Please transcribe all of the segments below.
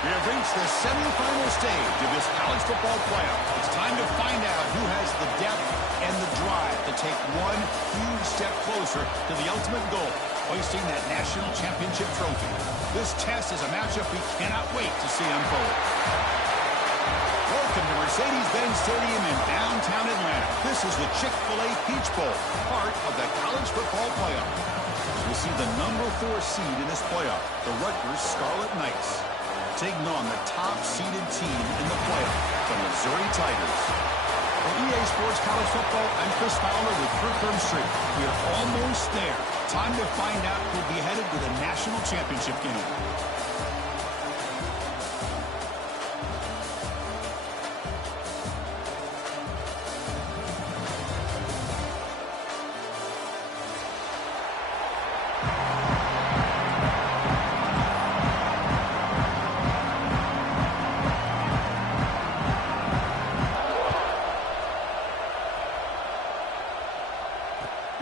We have reached the semifinal stage of this college football playoff. It's time to find out who has the depth and the drive to take one huge step closer to the ultimate goal, hoisting that national championship trophy. This test is a matchup we cannot wait to see unfold. Welcome to Mercedes-Benz Stadium in downtown Atlanta. This is the Chick-fil-a Peach Bowl, part of the college football playoff. We'll see the number 4 seed in this playoff, the Rutgers Scarlet Knights, taking on the top-seeded team in the playoff, the Missouri Tigers. For EA Sports College Football, I'm Chris Fowler with Kirkland Street. We are almost there. Time to find out who'll be headed to the national championship game.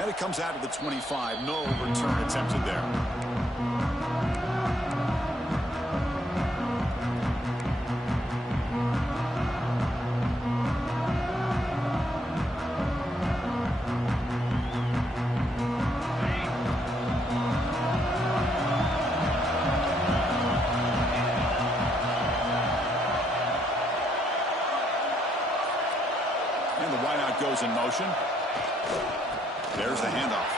And it comes out of the 25. No return attempted there. And the wideout goes in motion. There's the handoff.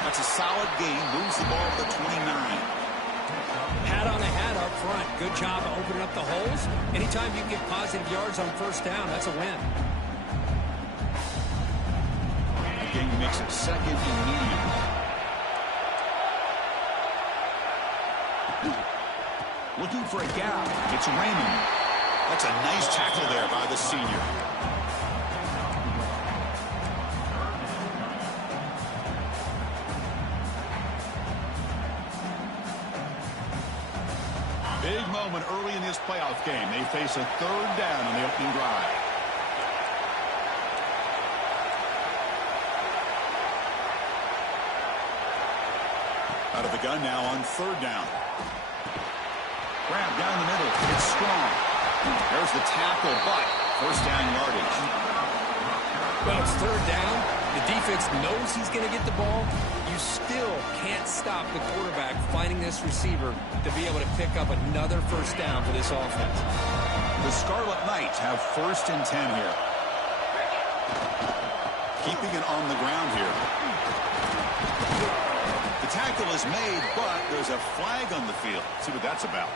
That's a solid gain. Moves the ball to the 29. Hat on a hat up front. Good job of opening up the holes. Anytime you can get positive yards on first down, that's a win. The gain makes it second and medium. Looking for a gap. It's Raymond. That's a nice tackle there by the senior. Big moment early in this playoff game. They face a third down on the opening drive. Out of the gun now on third down. Grab down the middle. It's strong. There's the tackle, but first down yardage. Well, it's third down. The defense knows he's going to get the ball. You still can't stop the quarterback finding this receiver to be able to pick up another first down for this offense. The Scarlet Knights have first and 10 here. Keeping it on the ground here. The tackle is made, but there's a flag on the field. Let's see what that's about.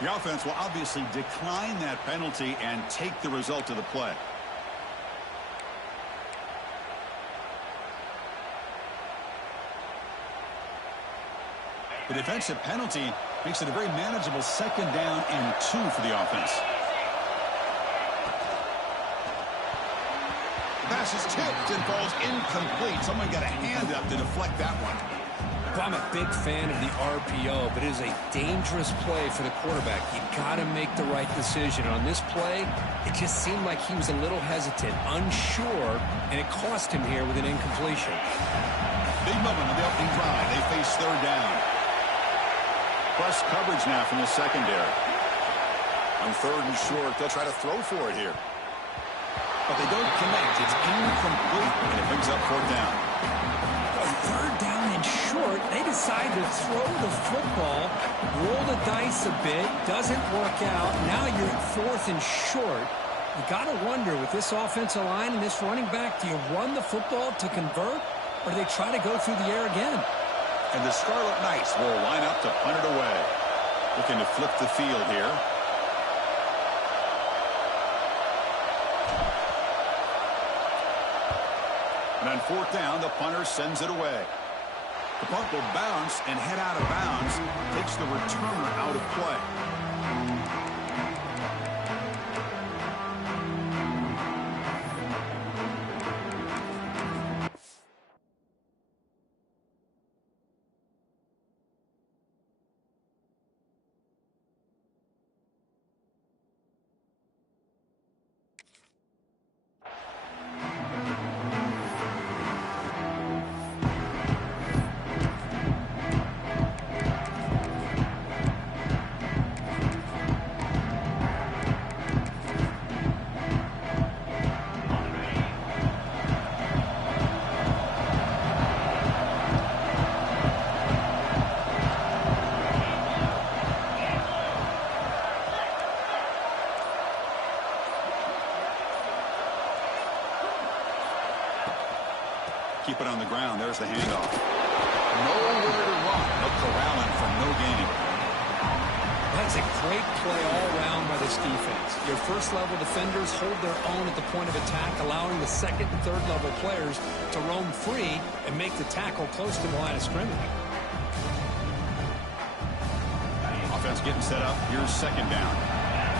The offense will obviously decline that penalty and take the result of the play. The defensive penalty makes it a very manageable second down and 2 for the offense. The pass is tipped and falls incomplete. Someone got a hand up to deflect that one. Well, I'm a big fan of the RPO, but it is a dangerous play for the quarterback. You got to make the right decision. On this play, it just seemed like he was a little hesitant, unsure, and it cost him here with an incompletion. Big moment on the opening drive. They face third down. Plus coverage now from the secondary. On third and short, they'll try to throw for it here. But they don't connect. It's incomplete, and it brings up fourth down. Third down and short, they decide to throw the football, roll the dice a bit, doesn't work out. Now you're at fourth and short. You got to wonder, with this offensive line and this running back, do you run the football to convert, or do they try to go through the air again? And the Scarlet Knights will line up to punt it away. Looking to flip the field here. And on fourth down, the punter sends it away. The punt will bounce and head out of bounds. Takes the returner out of play. Keep it on the ground. There's the handoff. Nowhere to run. No corralling from no gain. That's a great play all around by this defense. Your first-level defenders hold their own at the point of attack, allowing the second and third-level players to roam free and make the tackle close to the line of scrimmage. Offense getting set up. Here's second down.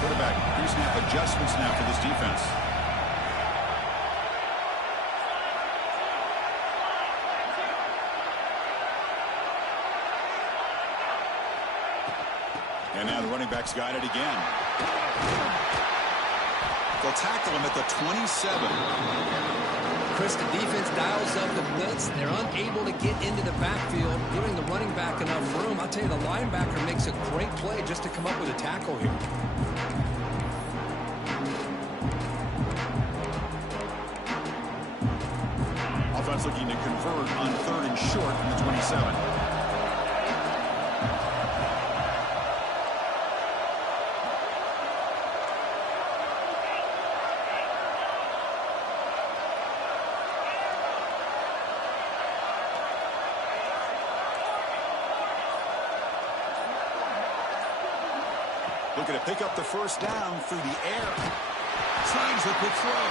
Quarterback, pre-snap adjustments now for this defense. And now the running back's got it again. They'll tackle him at the 27. Chris, the defense dials up the blitz. They're unable to get into the backfield, giving the running back enough room. I'll tell you, the linebacker makes a great play just to come up with a tackle here. Offense looking to convert on 3rd and short from the 27. Looking to pick up the first down through the air. Slides the quick throw.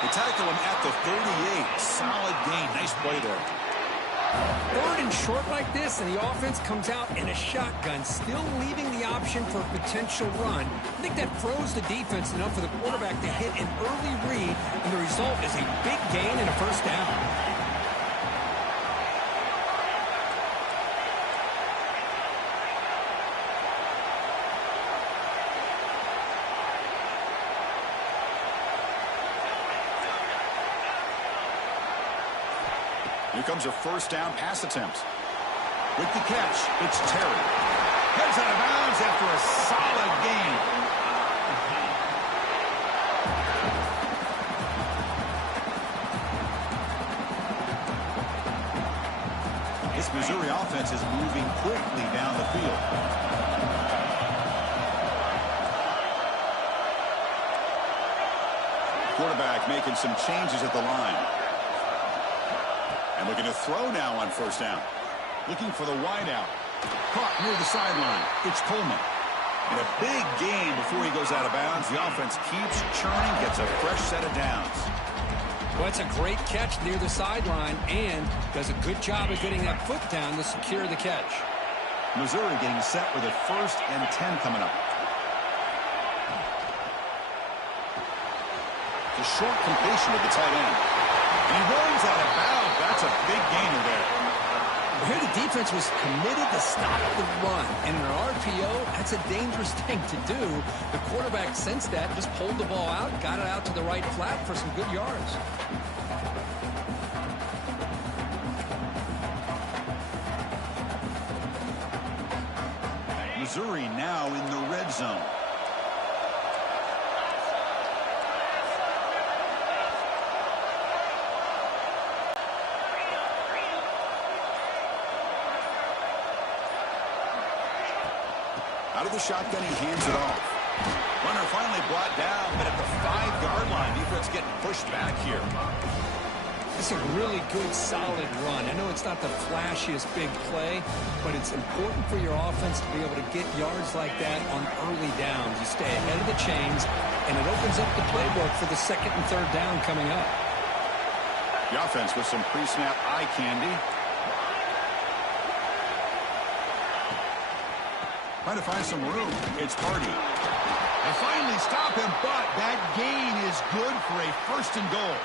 They tackle him at the 38. Solid gain. Nice play there. 3rd and short like this, and the offense comes out in a shotgun, still leaving the option for a potential run. I think that froze the defense enough for the quarterback to hit an early read, and the result is a big gain and a first down. Here comes a first down pass attempt. With the catch, it's Terry. Heads out of bounds after a solid gain. This Missouri offense is moving quickly down the field. Quarterback making some changes at the line. And looking to throw now on first down. Looking for the wideout. Caught near the sideline. It's Coleman. And a big gain before he goes out of bounds. The offense keeps churning, gets a fresh set of downs. Well, it's a great catch near the sideline and does a good job of getting that foot down to secure the catch. Missouri getting set with a 1st and 10 coming up. The short completion with the tight end. And he runs out of bounds. That's a big gainer there. Here the defense was committed to stop the run. And in an RPO, that's a dangerous thing to do. The quarterback sensed that, just pulled the ball out, got it out to the right flat for some good yards. Missouri now in the red zone. Out of the shotgun, he hands it off. Runner finally brought down, but at the 5-yard line, defense getting pushed back here. It's a really good, solid run. I know it's not the flashiest big play, but it's important for your offense to be able to get yards like that on early downs. You stay ahead of the chains, and it opens up the playbook for the 2nd and 3rd down coming up. The offense with some pre-snap eye candy. Trying to find some room. It's Hardy. They finally stop him, but that gain is good for a 1st and goal.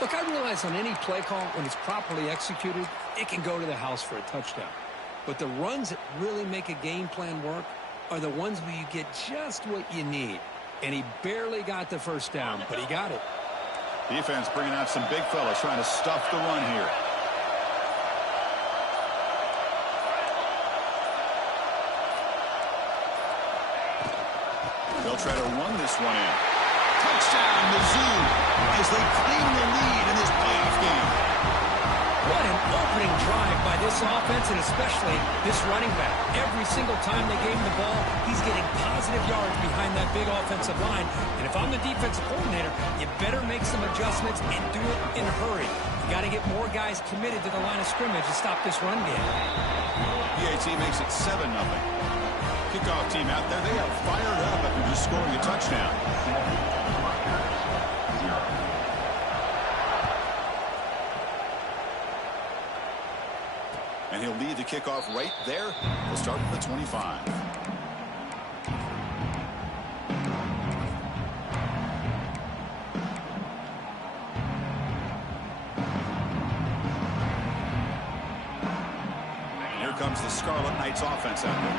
Look, I realize on any play call, when it's properly executed, it can go to the house for a touchdown. But the runs that really make a game plan work are the ones where you get just what you need. And he barely got the first down, but he got it. Defense bringing out some big fellas trying to stuff the run here. They'll try to run this one in. Touchdown, Mizzou, as they claim the lead in this playoff game. What an opening drive by this offense, and especially this running back. Every single time they gave him the ball, he's getting positive yards behind that big offensive line. And if I'm the defensive coordinator, you better make some adjustments and do it in a hurry. You got to get more guys committed to the line of scrimmage to stop this run game. PAT makes it 7-0. Kickoff team out there, they are fired up after just scoring a touchdown. And he'll lead the kickoff right there. We'll start with the 25. And here comes the Scarlet Knights offense out there.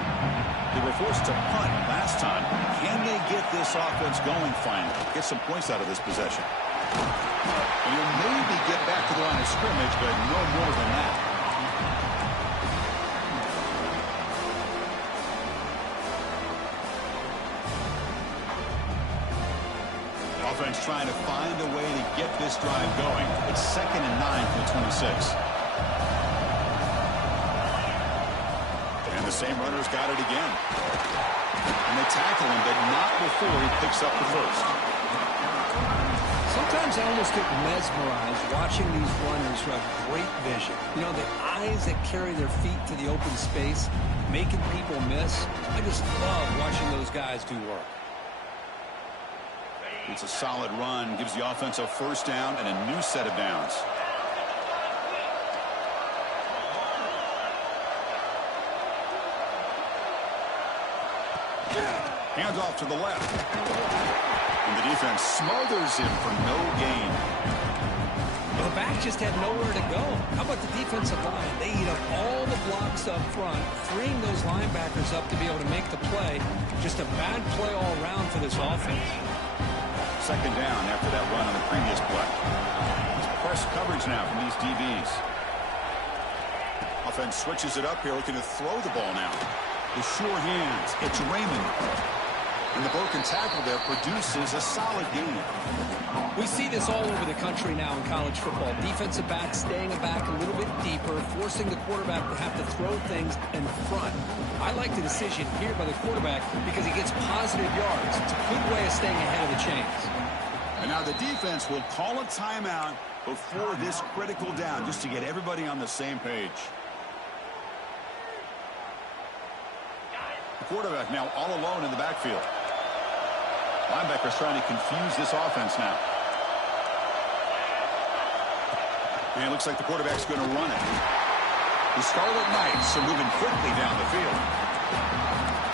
They were forced to punt last time. Can they get this offense going finally? Get some points out of this possession. And you'll maybe get back to the line of scrimmage, but no more than that. Offense trying to find a way to get this drive going. It's 2nd and 9 from the 26. And the same runner's got it again. And they tackle him, but not before he picks up the first. Sometimes I almost get mesmerized watching these runners who have great vision. You know, the eyes that carry their feet to the open space, making people miss. I just love watching those guys do work. It's a solid run, gives the offense a first down and a new set of downs. Hands off to the left. And the defense smothers him for no gain. Well, the back just had nowhere to go. How about the defensive line? They eat up all the blocks up front, freeing those linebackers up to be able to make the play. Just a bad play all around for this offense. 2nd down after that run on the previous play. It's press coverage now from these DBs. Offense switches it up here, looking to throw the ball now. The sure hands. It's Raymond. And the broken tackle there produces a solid gain. We see this all over the country now in college football. Defensive backs staying back a little bit deeper, forcing the quarterback to have to throw things in front. I like the decision here by the quarterback because he gets positive yards. It's a good way of staying ahead of the chains. And now the defense will call a timeout before this critical down, just to get everybody on the same page. The quarterback now all alone in the backfield. Linebackers trying to confuse this offense now. And it looks like the quarterback's going to run it. The Scarlet Knights are moving quickly down the field.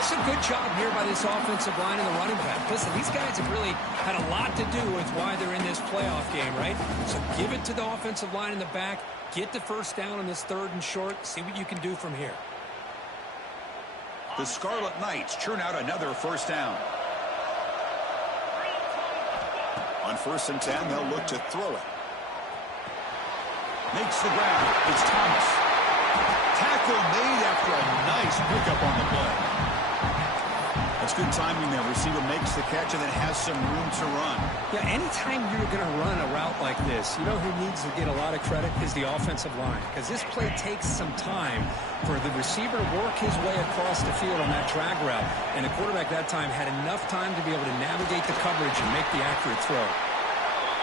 It's a good job here by this offensive line and the running back. Listen, these guys have really had a lot to do with why they're in this playoff game, right? So give it to the offensive line in the back. Get the first down on this 3rd and short. See what you can do from here. The Scarlet Knights churn out another first down. On 1st and 10, they'll look to throw it. Makes the ground. It's Thomas. Tackle made after a nice pickup on the play. That's good timing there. Receiver makes the catch and then has some room to run. Yeah, anytime you're going to run a route like this, you know who needs to get a lot of credit is the offensive line. Because this play takes some time for the receiver to work his way across the field on that drag route. And the quarterback that time had enough time to be able to navigate the coverage and make the accurate throw.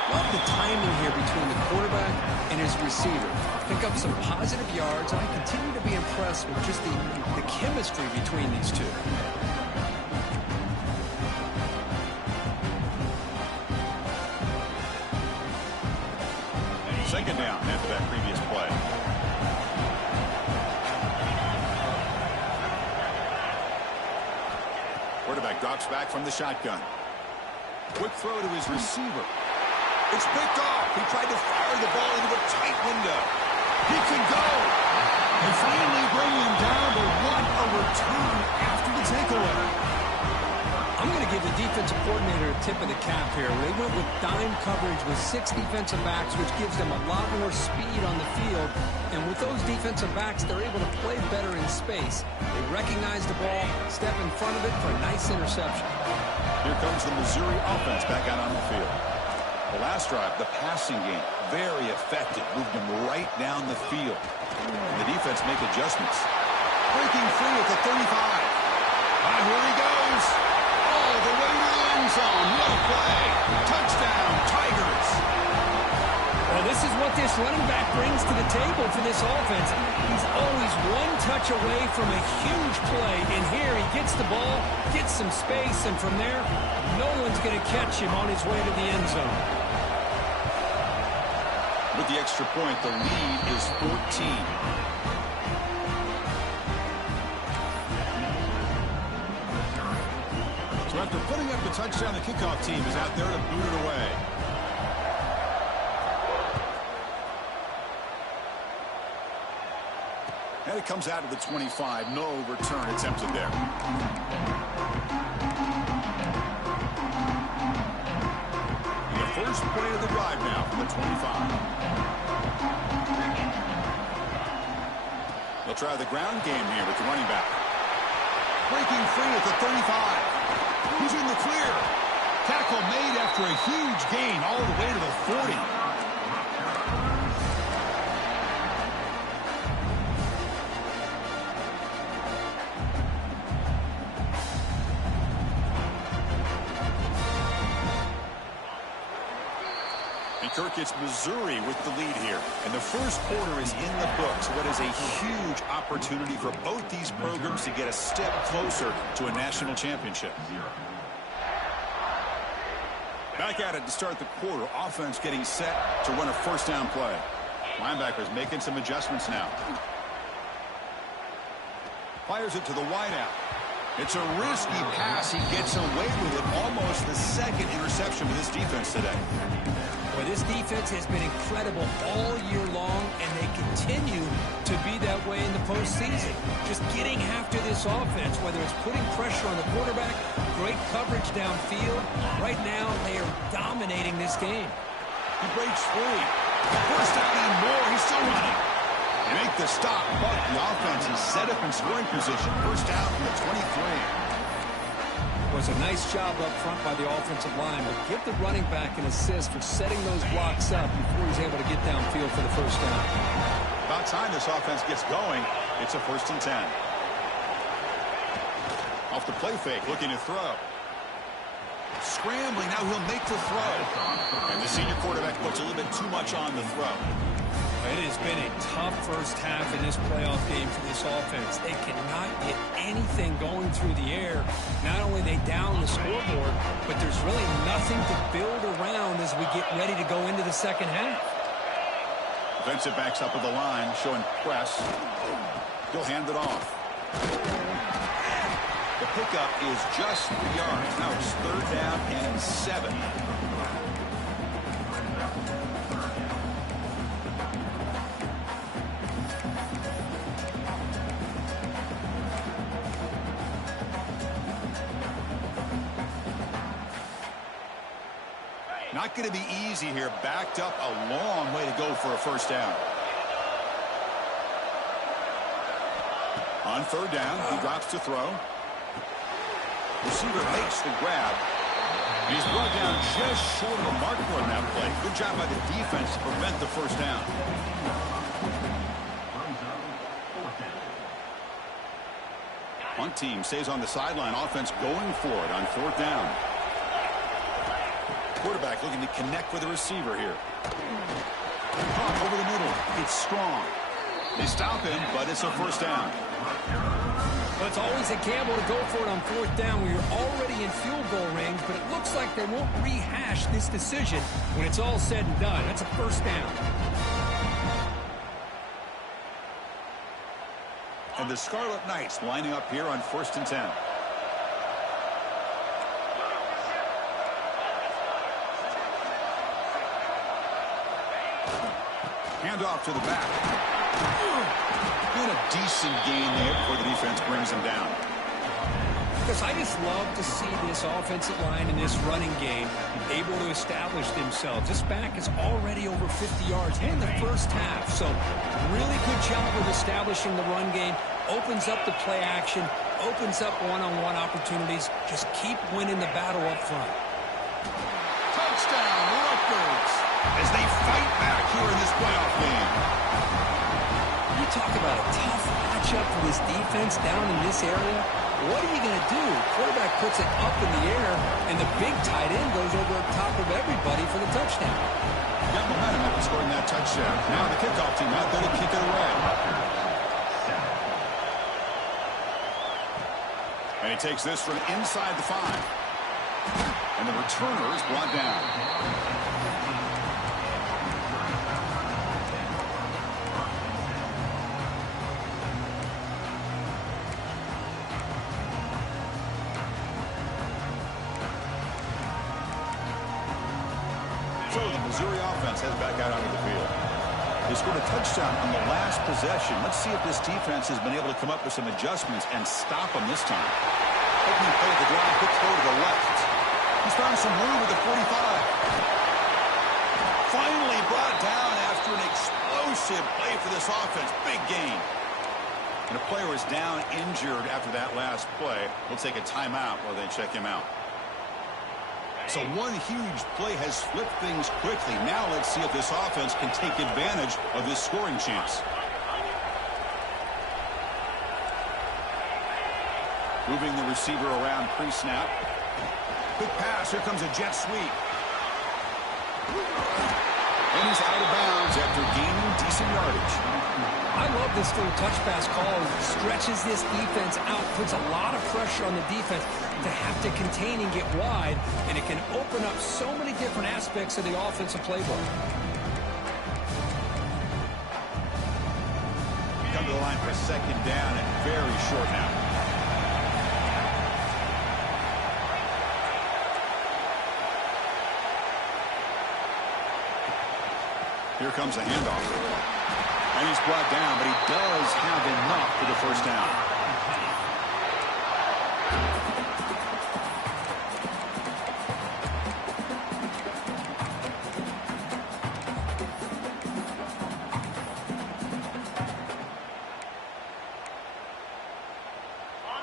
Love the timing here between the quarterback and his receiver. Pick up some positive yards, and I continue to be impressed with just the chemistry between these two. Second down after that previous play. Quarterback drops back from the shotgun. Quick throw to his receiver. It's picked off. He tried to fire the ball into a tight window. He can go. They finally bring him down, but what a return after the takeaway. I'm going to give the defensive coordinator a tip of the cap here. They went with dime coverage with 6 defensive backs, which gives them a lot more speed on the field. And with those defensive backs, they're able to play better in space. They recognize the ball, step in front of it for a nice interception. Here comes the Missouri offense back out on the field. The last drive, the passing game, very effective. Moved him right down the field. And the defense make adjustments. Breaking free at the 35. Here he goes. All the way to the end zone. What a play. Touchdown, Tigers. Well, this is what this running back brings to the table for this offense. He's always one touch away from a huge play. And here he gets the ball, gets some space, and from there, no one's going to catch him on his way to the end zone. With the extra point, the lead is 14. So after putting up the touchdown, the kickoff team is out there to boot it away. And it comes out of the 25. No return attempted there. And the first play of the drive now from the 25. They'll try the ground game here with the running back. Breaking free at the 35. He's in the clear. Tackle made after a huge gain all the way to the 40. And Kirk gets Missouri with the lead here. And the first quarter is in the books. What is a huge opportunity for both these programs to get a step closer to a national championship. Back at it to start the quarter. Offense getting set to run a first down play. Linebackers making some adjustments now. Fires it to the wideout. It's a risky pass. He gets away with it. Almost the second interception for this defense today. Well, this defense has been incredible all year long, and they continue to be that way in the postseason. Just getting after this offense, whether it's putting pressure on the quarterback, great coverage downfield. Right now, they are dominating this game. He breaks free. First down and more. He's still running. They make the stop, but the offense is set up in scoring position. First down from the 23. Was a nice job up front by the offensive line, but give the running back an assist for setting those blocks up before he's able to get downfield for the first down. About time this offense gets going. It's a 1st and 10. Off the play fake, looking to throw. Scrambling, now he'll make the throw. And the senior quarterback puts a little bit too much on the throw. It has been a tough first half in this playoff game for this offense. They cannot get anything going through the air. Not only they down the scoreboard, but there's really nothing to build around as we get ready to go into the second half. Defensive backs up at the line, showing press. He'll hand it off. The pickup is just 3 yards. Now it's 3rd down and 7. Not going to be easy here. Backed up a long way to go for a first down. On 3rd down, he drops to throw. Receiver makes the grab. He's brought down just short of the mark for that play. Good job by the defense to prevent the first down. Punt team stays on the sideline. Offense going for it on 4th down. Quarterback looking to connect with the receiver here. Caught over the middle. It's strong. They stop him, but it's a first down. Well, it's always a gamble to go for it on 4th down when you're already in field goal range, but it looks like they won't rehash this decision when it's all said and done. That's a first down. And the Scarlet Knights lining up here on 1st and 10. Handoff to the back. And a decent gain there before the defense brings him down. Because I just love to see this offensive line in this running game able to establish themselves. This back is already over 50 yards in the first half. So really good job of establishing the run game. Opens up the play action. Opens up one-on-one opportunities. Just keep winning the battle up front. Touchdown, Rutgers. as they fight back here in this playoff game. You talk about a tough matchup for this defense down in this area. What are you going to do? Quarterback puts it up in the air, and the big tight end goes over top of everybody for the touchdown. Got momentum after scoring that touchdown. Now the kickoff team out there to kick it away. And he takes this from inside the 5. And the returner is brought down. So the Missouri offense heads back out onto the field. They scored a touchdown on the last possession. Let's see if this defense has been able to come up with some adjustments and stop them this time. Opening play of the drive, quick throw to the left. He's found some room at the 45. Finally brought down after an explosive play for this offense. Big gain. And a player is down injured after that last play. We'll take a timeout while they check him out. So one huge play has flipped things quickly. Now let's see if this offense can take advantage of this scoring chance. Moving the receiver around pre-snap. Quick pass. Here comes a jet sweep. And he's out of bounds after gaining decent yardage. I love this little touch pass call. It stretches this defense out, puts a lot of pressure on the defense to have to contain and get wide, and it can open up so many different aspects of the offensive playbook. Come to the line for a second down and very short now. Here comes the handoff. And he's brought down, but he does have enough for the first down.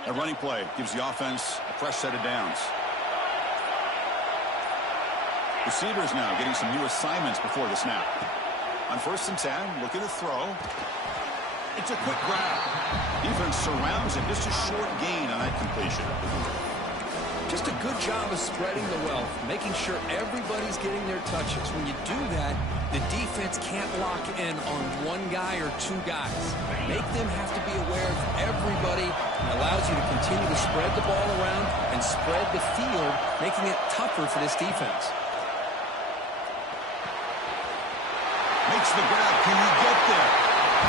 A running play gives the offense a fresh set of downs. Receivers now getting some new assignments before the snap. On 1st and 10, looking to throw. It's a quick grab. Defense surrounds him. Just a short gain on that completion. Just a good job of spreading the wealth, making sure everybody's getting their touches. When you do that, the defense can't lock in on one guy or two guys. Make them have to be aware of everybody. It allows you to continue to spread the ball around and spread the field, making it tougher for this defense. Makes the grab. Can he get there?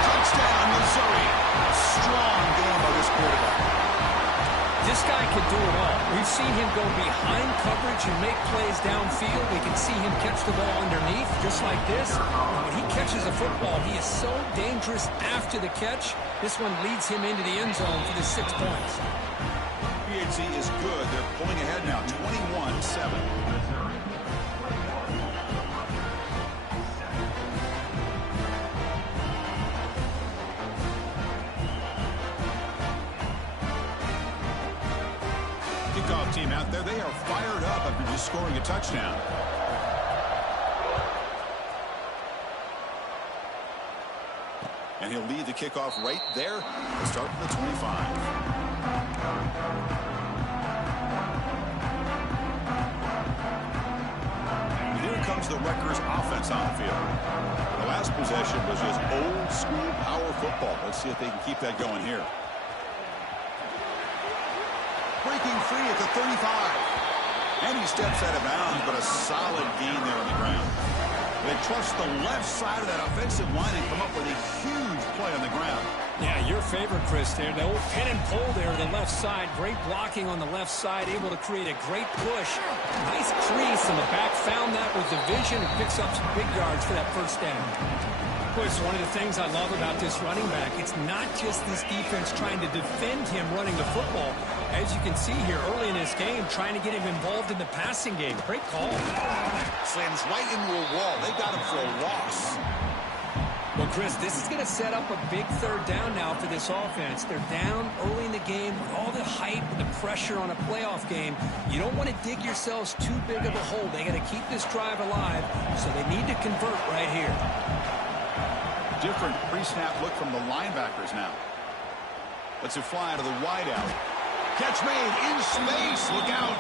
Touchdown, Missouri. Strong game by this quarterback. This guy can do it all. We've seen him go behind coverage and make plays downfield. We can see him catch the ball underneath, just like this. And when he catches a football, he is so dangerous after the catch. This one leads him into the end zone for the 6 points. PHC is good. They're pulling ahead now, 21-7. Kickoff team out there, they are fired up after just scoring a touchdown. And he'll lead the kickoff right there to start from the 25. And here comes the Rutgers offense on the field. The last possession was just old school power football. Let's see if they can keep that going here. Breaking free at the 35. And he steps out of bounds, but a solid gain there on the ground. They trust the left side of that offensive line and come up with a huge play on the ground. Yeah, your favorite, Chris, there. The old pin and pull there on the left side. Great blocking on the left side, able to create a great push. Nice crease in the back. Found that with the vision and picks up some big yards for that first down. It's one of the things I love about this running back. It's not just this defense trying to defend him running the football. As you can see here early in this game, trying to get him involved in the passing game. Great call. Slams right into a wall. They got him for a loss. Well, Chris, this is going to set up a big third down now for this offense. They're down early in the game with all the hype and the pressure on a playoff game. You don't want to dig yourselves too big of a hole. They got to keep this drive alive, so they need to convert right here. Different pre-snap look from the linebackers now. Let's it fly to the wideout. Catch made in space. Look out.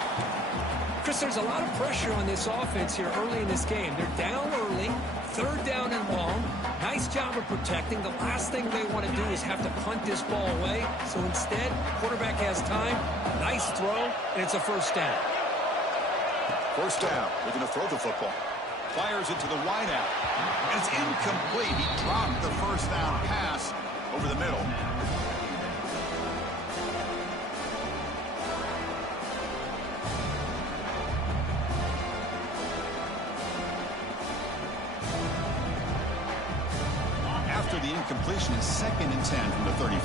Chris, there's a lot of pressure on this offense here early in this game. They're down early, third down and long. Nice job of protecting. The last thing they want to do is have to punt this ball away. So instead, quarterback has time. Nice throw, and it's a first down. First down. Looking to throw the football. Fires it to the wideout. And it's incomplete. He dropped the first down pass over the middle. After the incompletion is 2nd and 10 from the 34.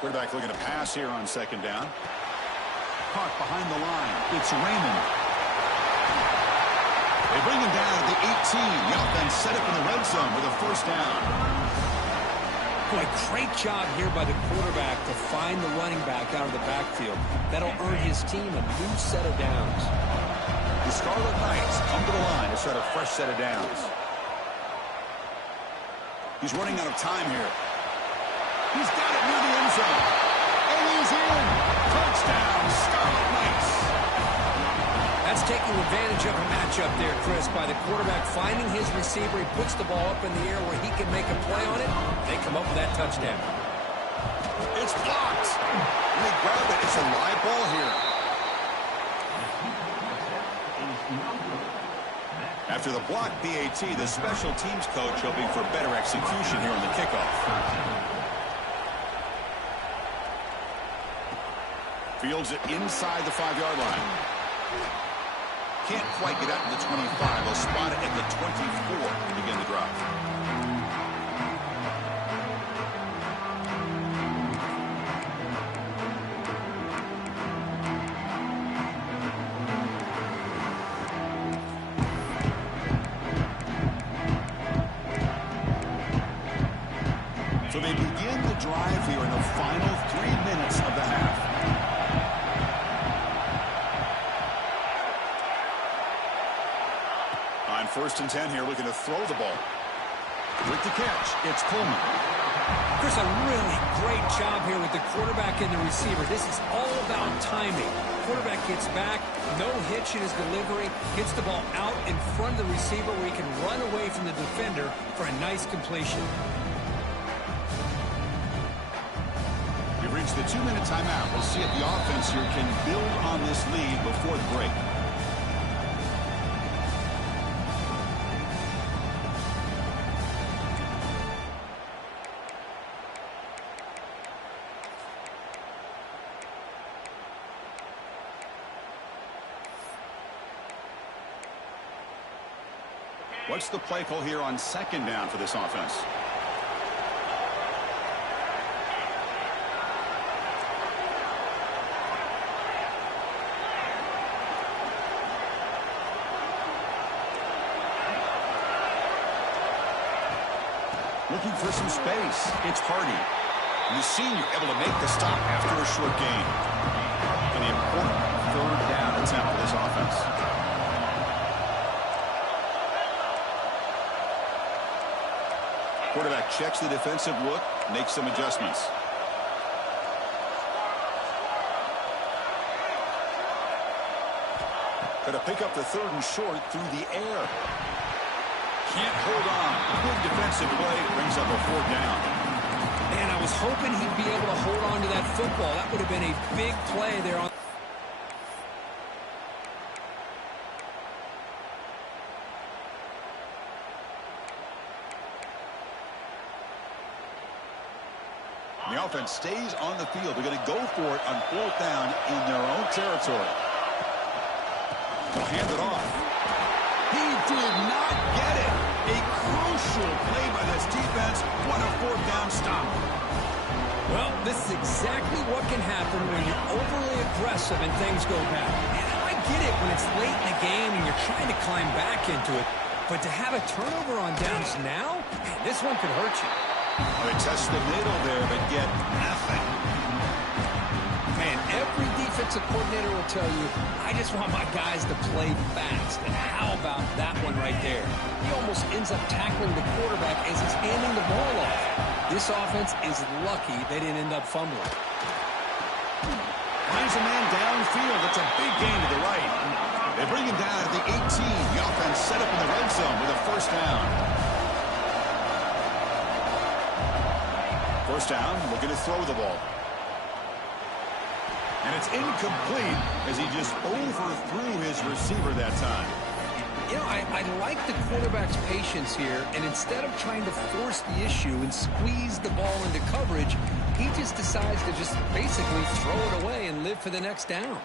Quarterback looking to pass here on 2nd down. Caught behind the line. It's Raymond. They bring him down at the 18. The offense set up in the red zone with a first down. Boy, great job here by the quarterback to find the running back out of the backfield. That'll earn his team a new set of downs. The Scarlet Knights come to the line to start a fresh set of downs. He's running out of time here. He's got it near the end zone. And he's in. Touchdown, Scarlet Knights. That's taking advantage of a matchup there, Chris, by the quarterback finding his receiver. He puts the ball up in the air where he can make a play on it. They come up with that touchdown. It's blocked. And they grab it. It's a live ball here. After the block PAT, the special teams coach hoping for better execution here on the kickoff. Fields it inside the 5-yard line. Can't quite get out to the 25. They'll spot it at the 24 to begin the drive. So they begin the drive here in the final 3 minutes of the half. On 1st and 10 here, looking to throw the ball. With the catch, it's Coleman. Chris, a really great job here with the quarterback and the receiver. This is all about timing. Quarterback gets back, no hitch in his delivery, gets the ball out in front of the receiver where he can run away from the defender for a nice completion. We've reached the 2-minute timeout. We'll see if the offense here can build on this lead before the break. What's the play call here on 2nd down for this offense? Looking for some space. It's Hardy. And the senior able to make the stop after a short gain. An important 3rd down attempt for this offense. Quarterback checks the defensive look, makes some adjustments. Got to pick up the 3rd and short through the air. Can't hold on. Good defensive play. Brings up a 4th down. Man, I was hoping he'd be able to hold on to that football. That would have been a big play there on. The offense stays on the field. They're going to go for it on 4th down in their own territory. They'll hand it off. He did not get it. A crucial play by this defense. What a 4th down stop. Well, this is exactly what can happen when you're overly aggressive and things go bad. And I get it when it's late in the game and you're trying to climb back into it. But to have a turnover on downs now, man, this one could hurt you. They test the middle there, but get nothing. Man, every defensive coordinator will tell you, I just want my guys to play fast. And how about that one right there? He almost ends up tackling the quarterback as he's handing the ball off. This offense is lucky they didn't end up fumbling. Finds a man downfield. That's a big gain to the right. They bring him down at the 18. The offense set up in the red zone with a first down. First down, looking to throw the ball. And it's incomplete as he just overthrew his receiver that time. You know, I like the quarterback's patience here, and instead of trying to force the issue and squeeze the ball into coverage, he just decides to just basically throw it away and live for the next down.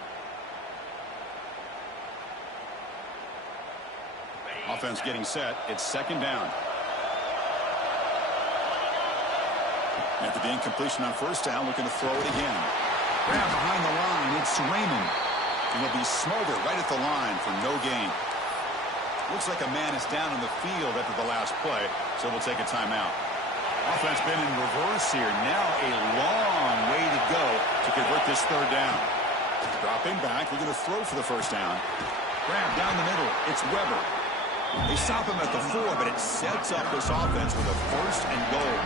Offense getting set. It's second down. After the incompletion on first down, looking to throw it again. Grab behind the line. It's Raymond. And he'll be smothered right at the line for no gain. Looks like a man is down on the field after the last play, so we'll take a timeout. Offense been in reverse here. Now a long way to go to convert this third down. Dropping back, looking to throw for the first down. Grab down the middle. It's Weber. They stop him at the 4, but it sets up this offense with a first and goal.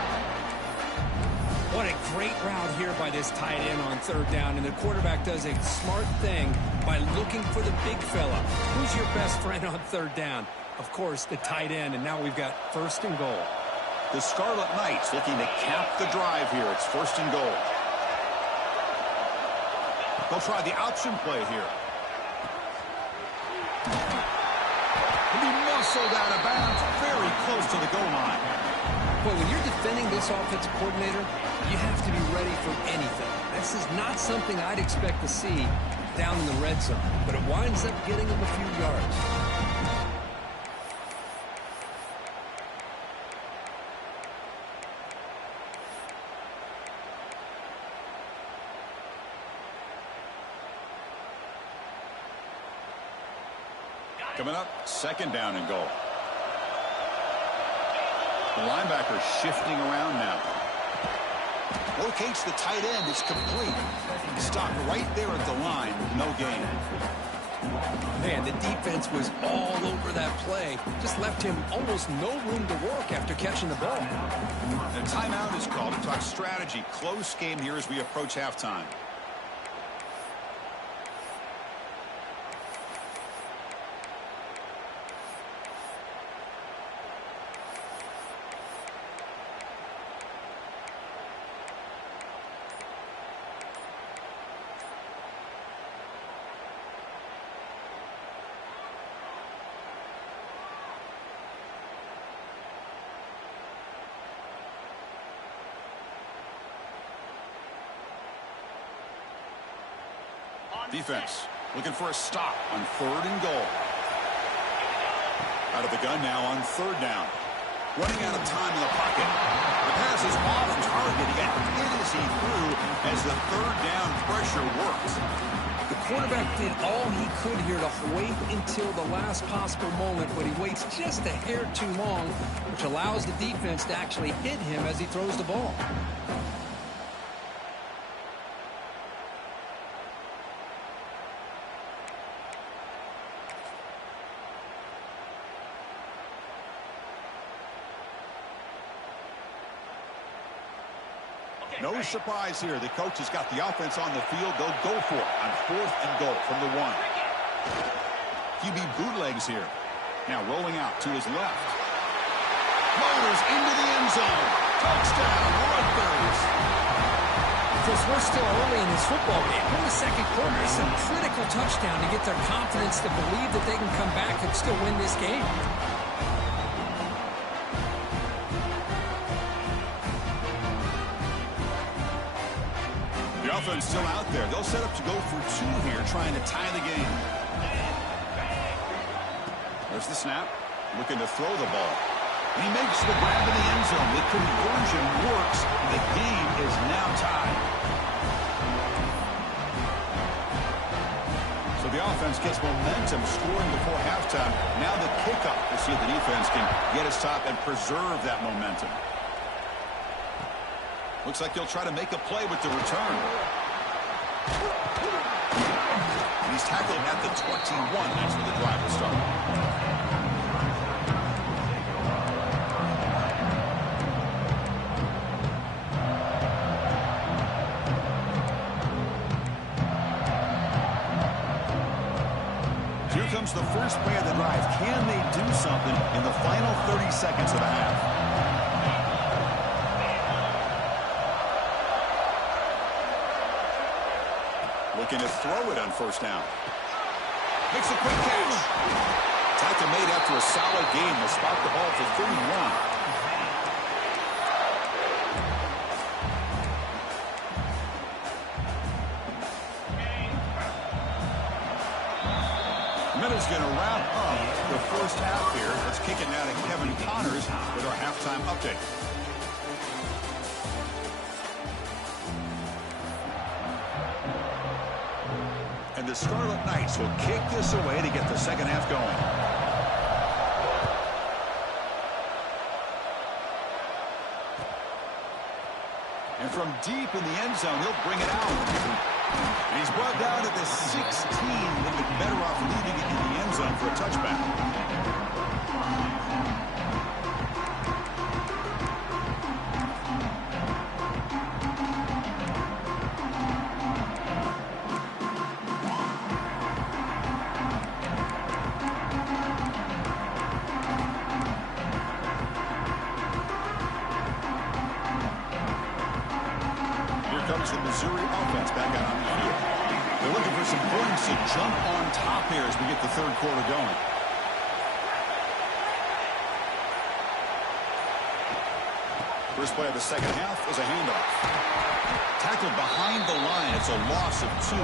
What a great route here by this tight end on third down, and the quarterback does a smart thing by looking for the big fella. Who's your best friend on third down? Of course, the tight end, and now we've got first and goal. The Scarlet Knights looking to cap the drive here. It's first and goal. They'll try the option play here. And he muscled out of bounds very close to the goal line. Boy, when you're defending this offensive coordinator, you have to be ready for anything. This is not something I'd expect to see down in the red zone, but it winds up getting him a few yards. Coming up, second down and goal. The linebacker shifting around now. Locates the tight end. It's complete. Stopped right there at the line. No gain. Man, the defense was all over that play. Just left him almost no room to work after catching the ball. The timeout is called to talk strategy. Close game here as we approach halftime. Defense looking for a stop on third and goal. Out of the gun now on third down. Running out of time in the pocket. The pass is off target. He got hit as he threw as the third down pressure worked. The quarterback did all he could here to wait until the last possible moment, but he waits just a hair too long, which allows the defense to actually hit him as he throws the ball. No surprise here. The coach has got the offense on the field. They'll go for it on fourth and goal from the 1. QB bootlegs here. Now rolling out to his left. Motors into the end zone. Touchdown, Rutgers. Because we're still early in this football game. In the second quarter, it's a critical touchdown to get their confidence to believe that they can come back and still win this game. The offense still out there. They'll set up to go for 2 here, trying to tie the game. There's the snap. Looking to throw the ball. And he makes the grab in the end zone. The conversion works. The game is now tied. So the offense gets momentum scoring before halftime. Now the kickoff. We'll see if the defense can get a stop and preserve that momentum. Looks like he'll try to make a play with the return. And he's tackled at the 21. That's where the drive will start. Here comes the first play of the drive. Can they do something in the final 30 seconds of the half? Looking to throw it on first down. Makes a quick catch. Tackle made after a solid game. They'll spot the ball for 31. Miller's going to wrap up the first half here. Let's kick it now to Kevin Connors with our halftime update. And the Scarlet Knights will kick this away to get the second half going. And from deep in the end zone, he'll bring it out. And he's brought down at the 16. They'll be better off leaving it in the end zone for a touchback. Comes the Missouri offense back out on the field. They're looking for some points to jump on top here as we get the third quarter going. First play of the second half is a handoff. Tackled behind the line. It's a loss of 2.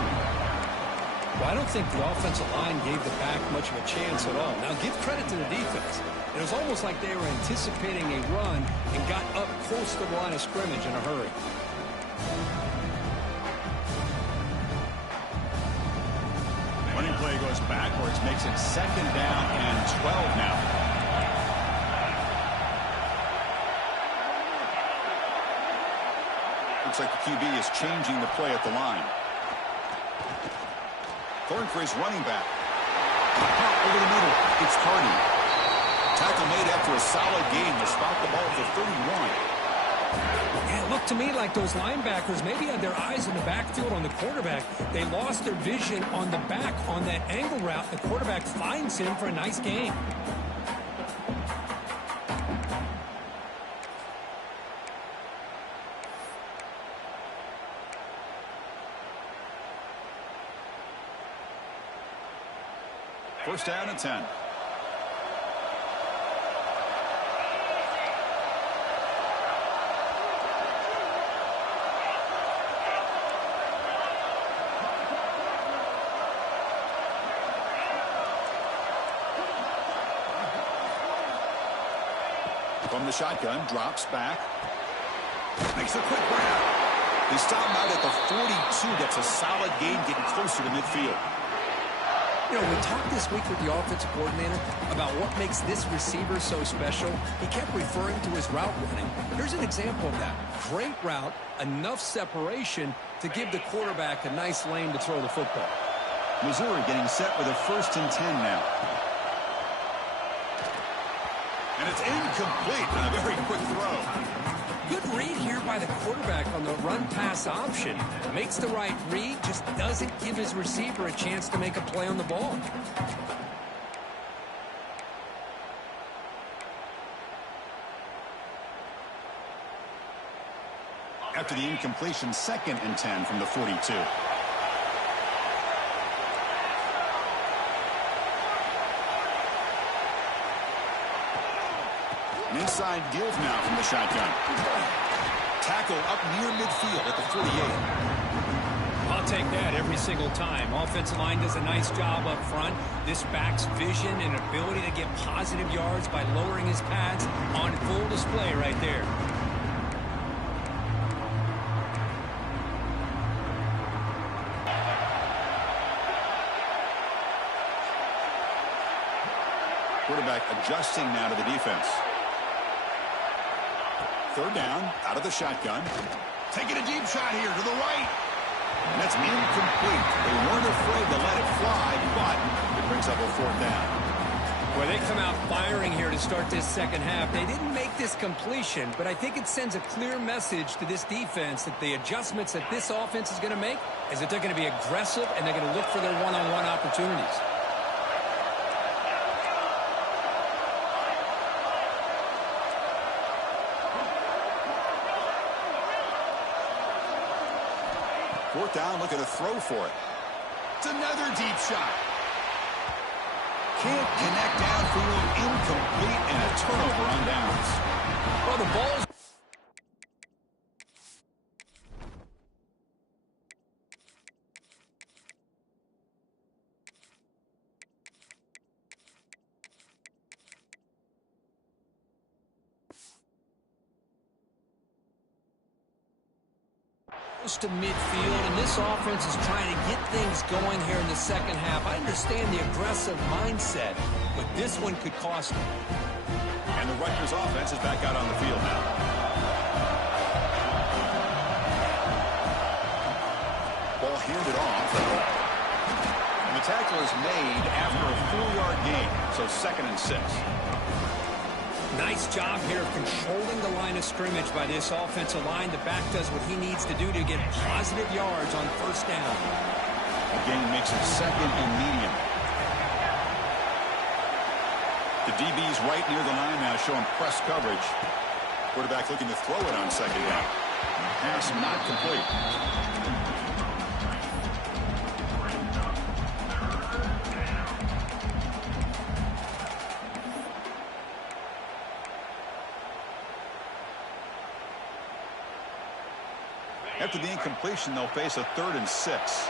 Well, I don't think the offensive line gave the back much of a chance at all. Now, give credit to the defense. It was almost like they were anticipating a run and got up close to the line of scrimmage in a hurry. Running play goes backwards, makes it second down and 12 now. Looks like the QB is changing the play at the line. Going for his running back. Over the middle, it's Hardy. Tackle made after a solid game to spot the ball for 31. Yeah, it looked to me like those linebackers maybe had their eyes in the backfield on the quarterback. They lost their vision on the back on that angle route. The quarterback finds him for a nice gain. First down and 10. From the shotgun, drops back. Makes a quick grab. They stop him out at the 42. That's a solid gain, getting closer to midfield. You know, we talked this week with the offensive coordinator about what makes this receiver so special. He kept referring to his route running. Here's an example of that. Great route, enough separation to give the quarterback a nice lane to throw the football. Missouri getting set with a 1st and 10 now. And it's incomplete on a very quick throw. Good read here by the quarterback on the run-pass option. Makes the right read, just doesn't give his receiver a chance to make a play on the ball. After the incompletion, 2nd and 10 from the 42. An inside give now from the shotgun. Tackle up near midfield at the 48. I'll take that every single time. Offensive line does a nice job up front. This back's vision and ability to get positive yards by lowering his pads on full display right there. Quarterback adjusting now to the defense. Third down, out of the shotgun. Taking a deep shot here to the right. And that's incomplete. They weren't afraid to let it fly, but it brings up a fourth down. Well, they come out firing here to start this second half. They didn't make this completion, but I think it sends a clear message to this defense that the adjustments that this offense is going to make is that they're going to be aggressive and they're going to look for their one-on-one opportunities. Fourth down, looking to throw for it. It's another deep shot. Can't connect downfield, incomplete, and a turnover on downs. Well, the ball's to midfield, and this offense is trying to get things going here in the second half. I understand the aggressive mindset, but this one could cost them. And the Rutgers offense is back out on the field now. Ball handed off. And the tackle is made after a 4-yard gain, so 2nd and 6. Nice job here of controlling the line of scrimmage by this offensive line. The back does what he needs to do to get positive yards on first down. The gain makes it 2nd and medium. The DB's right near the line now, showing press coverage. Quarterback looking to throw it on 2nd down. Pass not complete. After the incompletion, they'll face a 3rd and 6.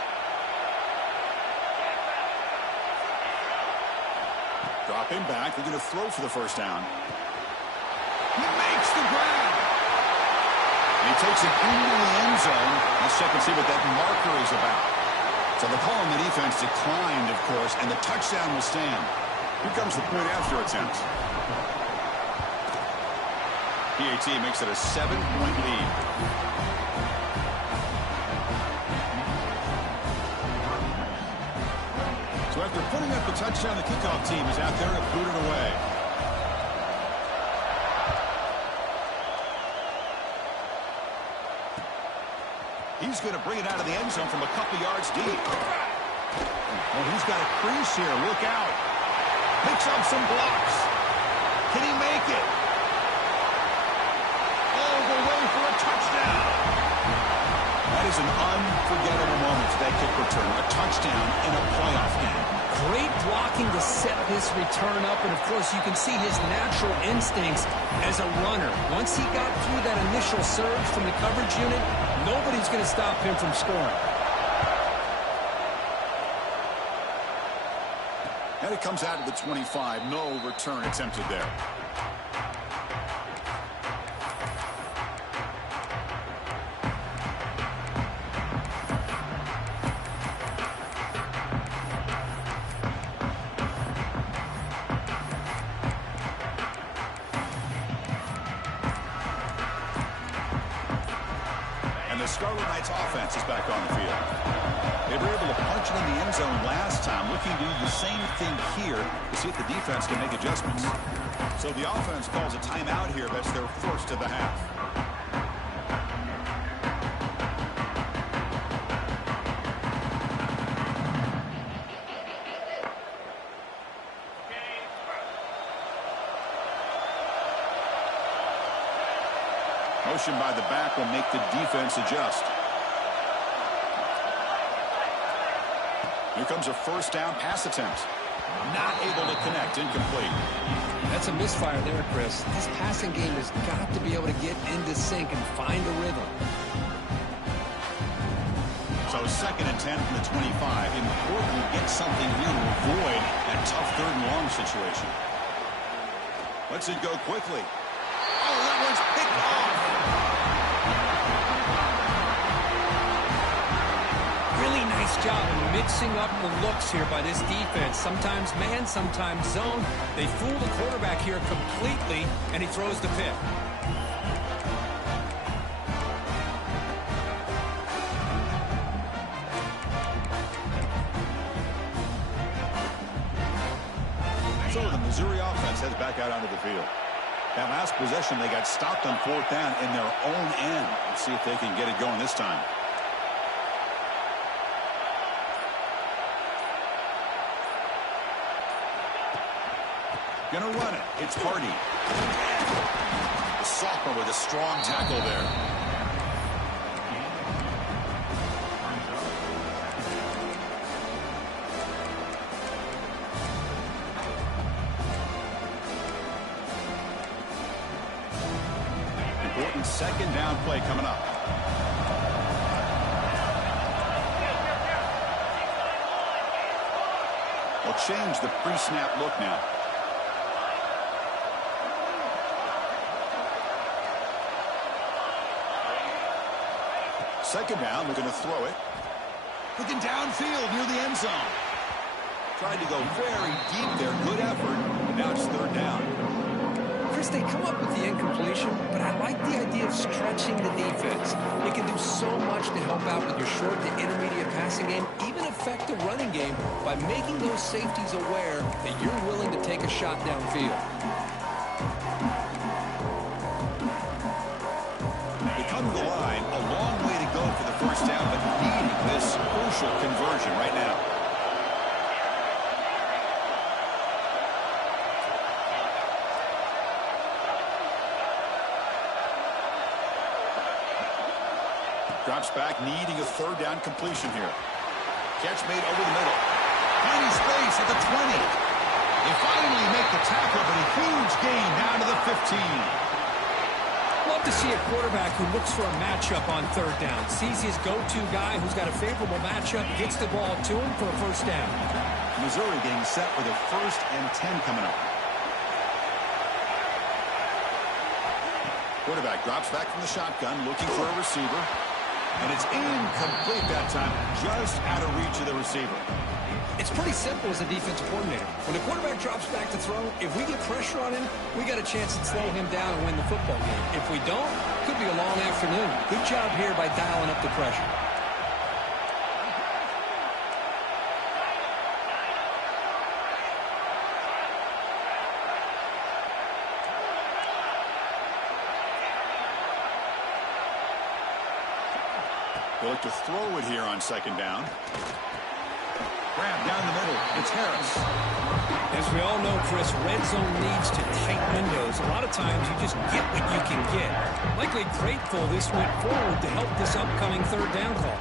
Dropping back, they're going to throw for the first down. He makes the grab. And he takes it into the end zone. Let's check and see what that marker is about. So the call on the defense declined, of course, and the touchdown will stand. Here comes the point after attempt. PAT makes it a 7-point lead. So after putting up the touchdown, the kickoff team is out there to boot it away. He's going to bring it out of the end zone from a couple yards deep. Oh, he's got a crease here. Look out. Picks up some blocks. Can he make it? All the way for a touchdown. That is an unforgettable moment for that kick return. A touchdown in a playoff game. Great blocking to set this return up, and of course you can see his natural instincts as a runner. Once he got through that initial surge from the coverage unit, nobody's going to stop him from scoring. And it comes out of the 25. No return attempted there. The Scarlet Knights offense is back on the field. They were able to punch it in the end zone last time, looking to do the same thing here to see if the defense can make adjustments. So the offense calls a timeout here. That's their first of the half. Motion by the back will make the defense adjust. Here comes a first down pass attempt. Not able to connect, incomplete. That's a misfire there, Chris. This passing game has got to be able to get into sync and find a rhythm. So 2nd and 10 from the 25. Important to get something here to avoid that tough 3rd and long situation. Lets it go quickly. Oh, that one's picked off. Really nice job in mixing up the looks here by this defense. Sometimes man, sometimes zone. They fool the quarterback here completely, and he throws the pick. So the Missouri offense heads back out onto the field. That last possession, they got stopped on 4th down in their own end. Let's see if they can get it going this time. Gonna run it. It's Hardy. The sophomore with a strong tackle there. Important 2nd down play coming up. They'll change the pre-snap look now. Second down, they're going to throw it. Looking downfield near the end zone. Tried to go very deep there. Good effort. But now it's 3rd down. Chris, they come up with the incompletion, but I like the idea of stretching the defense. It can do so much to help out with your short to intermediate passing game, even affect the running game by making those safeties aware that you're willing to take a shot downfield. They come to the line, a long way to go for the 1st down, but needing this crucial conversion right now. Drops back, needing a 3rd down completion here. Catch made over the middle. Tiny space at the 20. They finally make the tackle, but a huge gain down to the 15. Love to see a quarterback who looks for a matchup on 3rd down. Sees his go-to guy who's got a favorable matchup, gets the ball to him for a 1st down. Missouri getting set with a 1st and 10 coming up. Quarterback drops back from the shotgun, looking for a receiver. And it's incomplete that time, just out of reach of the receiver. It's pretty simple as a defensive coordinator. When the quarterback drops back to throw, if we get pressure on him, we got a chance to slow him down and win the football game. If we don't, could be a long afternoon. Good job here by dialing up the pressure. They look to throw it here on 2nd down. Grab down the middle. It's Harris. As we all know, Chris, red zone leads to tight windows. A lot of times you just get what you can get. Likely grateful this went forward to help this upcoming 3rd down call.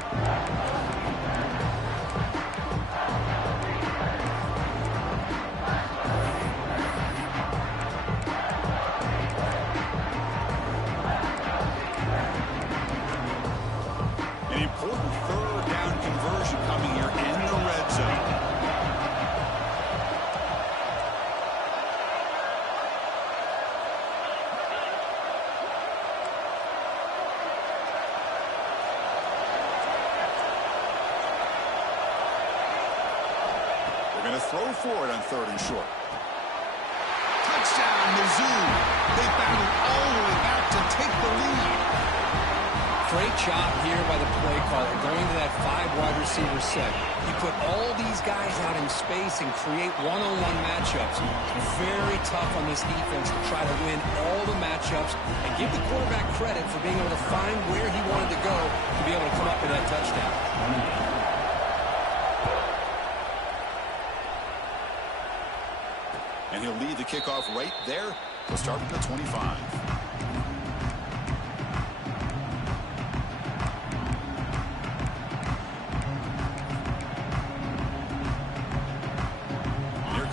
Important 3rd down conversion coming here in the red zone. They're going to throw for it on 3rd and short. Touchdown, Mizzou. They battled all the way back to take the lead. Great job here by the play caller, going to that 5-wide receiver set. You put all these guys out in space and create one-on-one matchups. Very tough on this defense to try to win all the matchups and give the quarterback credit for being able to find where he wanted to go to be able to come up with that touchdown. And he'll lead the kickoff right there. We'll start with the 25.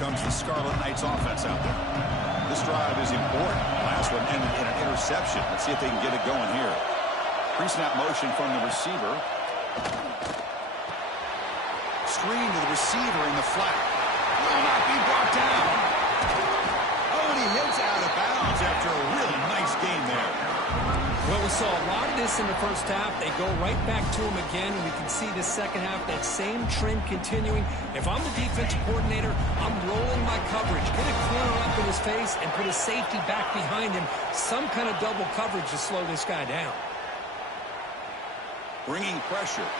Comes the Scarlet Knights offense out there. This drive is important. The last one ended in an interception. Let's see if they can get it going here. Pre-snap motion from the receiver. Screen to the receiver in the flat. Will not be brought down. Oh, and he hits out of bounds after a really nice game there. Well, we saw a lot of this in the first half. They go right back to him again, and we can see the second half, that same trend continuing. If I'm the defensive coordinator, I'm rolling my coverage. Get a corner up in his face and put a safety back behind him. Some kind of double coverage to slow this guy down. Bringing pressure.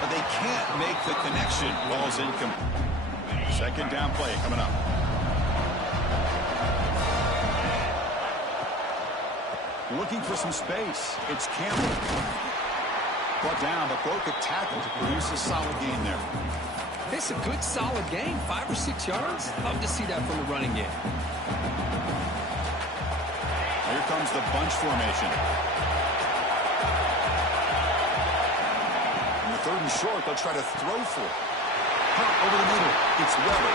But they can't make the connection. Ball's incomplete. Second down play coming up. Looking for some space. It's Campbell. Brought down, but broke a tackle to produce a solid gain there. It's a good, solid game. 5 or 6 yards. Love to see that from the running game. Here comes the bunch formation. In the 3rd and short, they'll try to throw for it. Pop over the middle. It's Weber.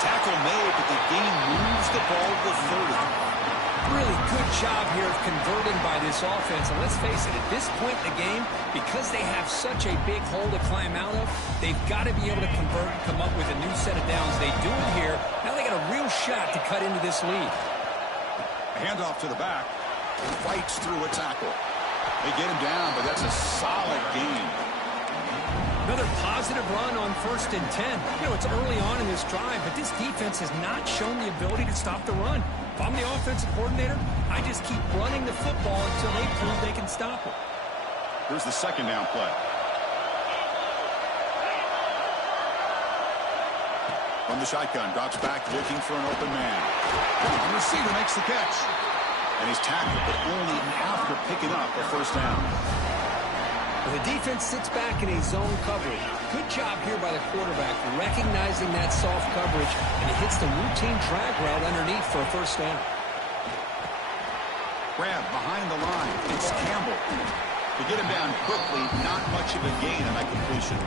Tackle made, but the gain moves the ball to the 30. Really good job here of converting by this offense. And let's face it, at this point in the game, because they have such a big hole to climb out of, they've got to be able to convert and come up with a new set of downs. They do it here. Now they got a real shot to cut into this lead. Handoff to the back. Fights through a tackle. They get him down, but that's a solid gain. Another positive run on 1st and 10. You know, it's early on in this drive, but this defense has not shown the ability to stop the run. If I'm the offensive coordinator, I just keep running the football until they prove they can stop it. Here's the 2nd down play. From the shotgun, drops back looking for an open man. The receiver makes the catch. And he's tackled, but only after picking up a 1st down. The defense sits back in a zone coverage. Good job here by the quarterback, recognizing that soft coverage, and he hits the routine drag route underneath for a 1st down. Grab behind the line. It's Campbell. To get him down quickly, not much of a gain on that completion.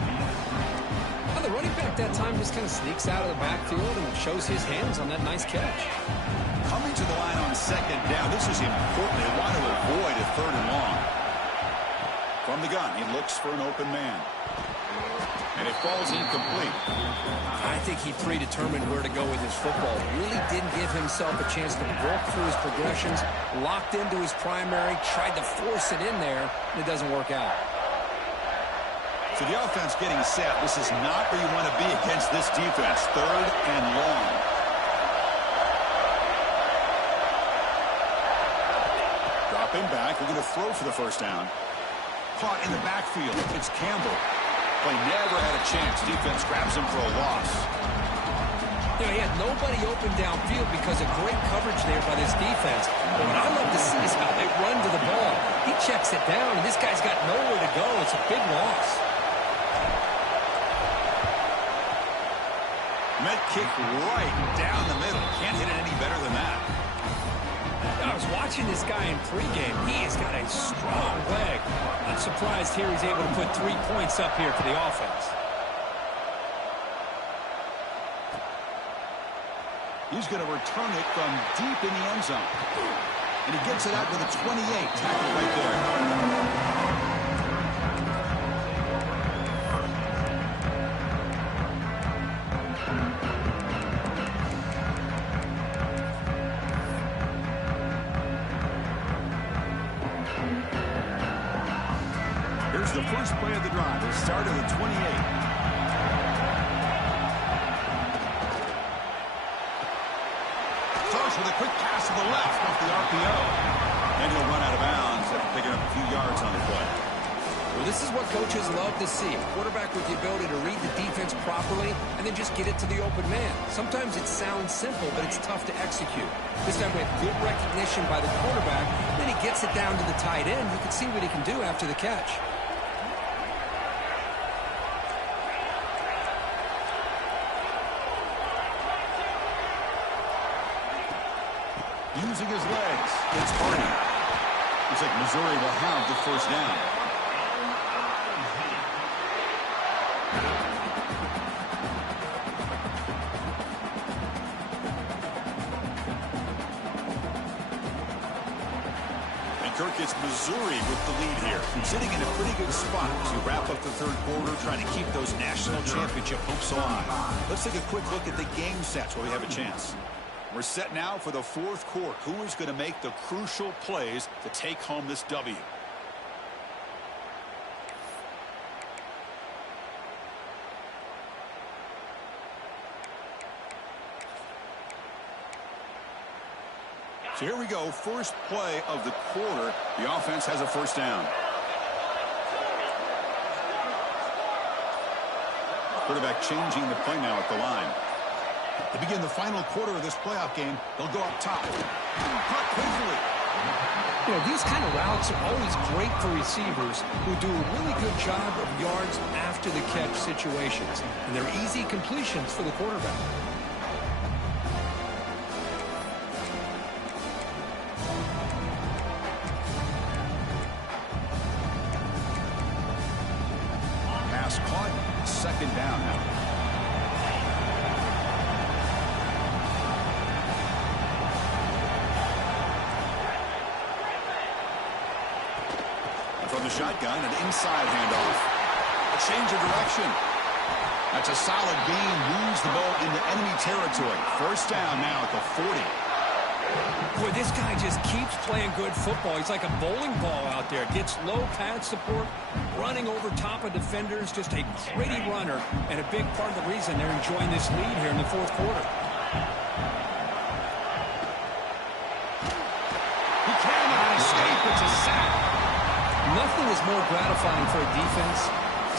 Well, the running back that time just kind of sneaks out of the backfield and shows his hands on that nice catch. Coming to the line on 2nd down. This is important. They want to avoid a 3rd and long. From the gun, he looks for an open man. And it falls incomplete. I think he predetermined where to go with his football. Really didn't give himself a chance to work through his progressions, locked into his primary, tried to force it in there, and it doesn't work out. So the offense getting set. This is not where you want to be against this defense. 3rd and long. Dropping back. We're going to throw for the 1st down. Caught in the backfield. It's Campbell. Play never had a chance. Defense grabs him for a loss. You know, he had nobody open downfield because of great coverage there by this defense. But what I love to see is how they run to the ball. He checks it down, and this guy's got nowhere to go. It's a big loss. Met kick right down the middle. Can't hit it any better than that. I was watching this guy in pregame. He has got a strong leg. I'm surprised here he's able to put 3 points up here for the offense. He's going to return it from deep in the end zone. And he gets it out to the 28. Tackle right there. Here's the first play of the drive. It started at 28. Starts with a quick pass to the left off the RPO. And he'll run out of bounds after picking up a few yards on the play. Well, this is what coaches love to see. A quarterback with the ability to read the defense properly and then just get it to the open man. Sometimes it sounds simple, but it's tough to execute. This time we have good recognition by the quarterback. Then he gets it down to the tight end. You can see what he can do after the catch. Using his legs, it's Hardy. Looks like Missouri will have the 1st down. And Kirk gets Missouri with the lead here. Sitting in a pretty good spot to wrap up the 3rd quarter, trying to keep those national championship hopes alive. Let's take a quick look at the game sets where we have a chance. We're set now for the fourth quarter. Who is going to make the crucial plays to take home this W? So here we go, first play of the quarter. The offense has a first down. Quarterback changing the play now at the line. To begin the final quarter of this playoff game, they'll go up top. Caught quickly. You know, these kind of routes are always great for receivers who do a really good job of yards after the catch situations. And they're easy completions for the quarterback. Pass caught. Second down now. From the shotgun, an inside handoff. A change of direction. That's a solid gain. Moves the ball into enemy territory. First down now at the 40. Boy, this guy just keeps playing good football. He's like a bowling ball out there. Gets low pad support, running over top of defenders. Just a gritty runner, and a big part of the reason they're enjoying this lead here in the fourth quarter. He cannot escape. It's a sack. Nothing is more gratifying for a defense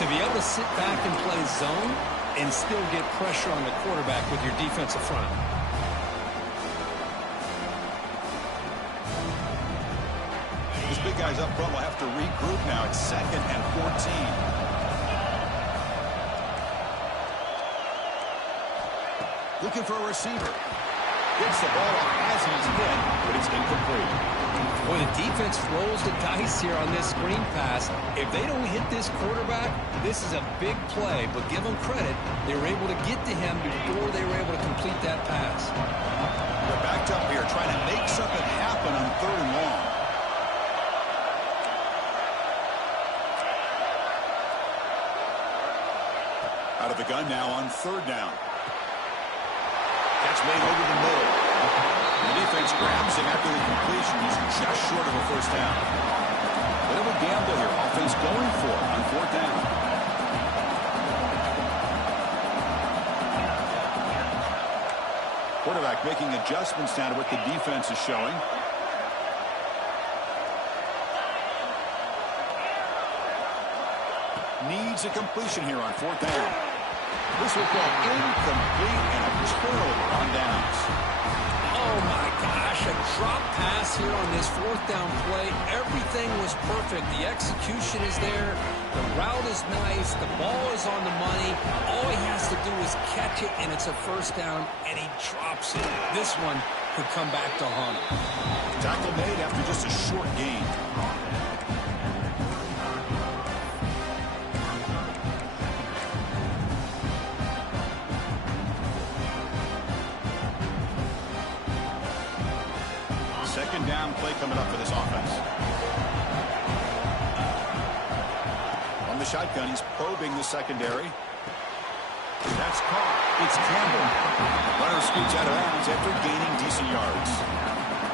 to be able to sit back and play zone and still get pressure on the quarterback with your defensive front. These big guys up front will have to regroup now. It's 2nd and 14. Looking for a receiver. Gets the ball off as he's hit, but it's incomplete. Boy, the defense rolls the dice here on this screen pass. If they don't hit this quarterback, this is a big play. But give them credit, they were able to get to him before they were able to complete that pass. They're backed up here trying to make something happen on 3rd and long. Out of the gun now on 3rd down. Catch made over the middle. The defense grabs him after the completion. He's just short of a first down. Bit of a gamble here. Offense going for it on 4th down. Quarterback making adjustments now to what the defense is showing. Needs a completion here on 4th down. This will fall incomplete and a turnover on downs. Oh, my gosh, a drop pass here on this 4th down play. Everything was perfect. The execution is there. The route is nice. The ball is on the money. All he has to do is catch it, and it's a first down, and he drops it. This one could come back to haunt him. Tackle made after just a short gain. Second down play coming up for this offense. On the shotgun, he's probing the secondary. That's caught. It's Campbell. Runner scoots out of bounds after gaining decent yards.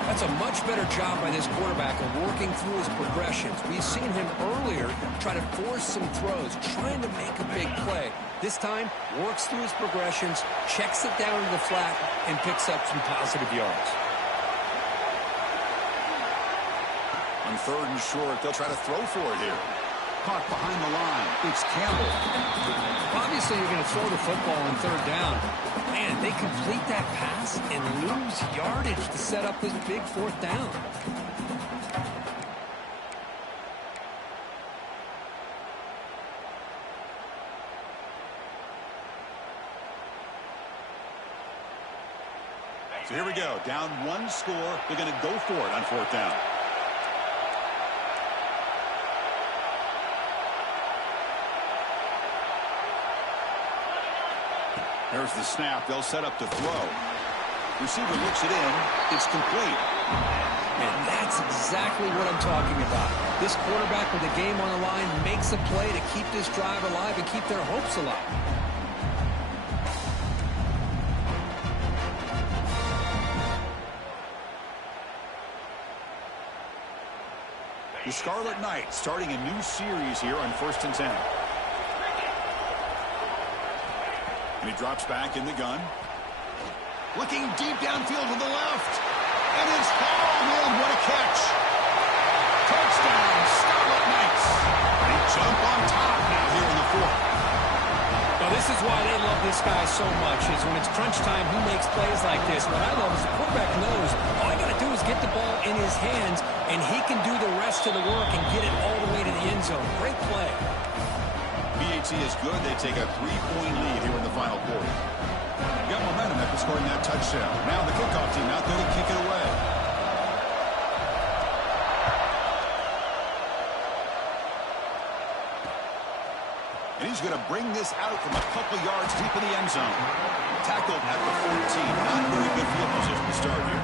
That's a much better job by this quarterback of working through his progressions. We've seen him earlier try to force some throws, trying to make a big play. This time, works through his progressions, checks it down to the flat, and picks up some positive yards. On 3rd and short, they'll try to throw for it here. Caught behind the line. It's Campbell. Obviously, you're going to throw the football on 3rd down. Man, they complete that pass and lose yardage to set up this big 4th down. So here we go. Down 1 score. They're going to go for it on 4th down. There's the snap. They'll set up to throw. Receiver looks it in. It's complete. And that's exactly what I'm talking about. This quarterback with the game on the line makes a play to keep this drive alive and keep their hopes alive. The Scarlet Knights starting a new series here on 1st and 10. And he drops back in the gun. Looking deep downfield to the left. And it's hauled in. What a catch. Touchdown, Scarlet Knights. They jump on top now here in the 4th. Well, this is why they love this guy so much, is when it's crunch time, he makes plays like this. What I love is the quarterback knows all I got to do is get the ball in his hands, and he can do the rest of the work and get it all the way to the end zone. Great play. BAT is good. They take a 3-point lead here in the final quarter. Got momentum after scoring that touchdown. Now the kickoff team out there to kick it away. And he's going to bring this out from a couple yards deep in the end zone. Tackled at the 14. Not very good field position to start here.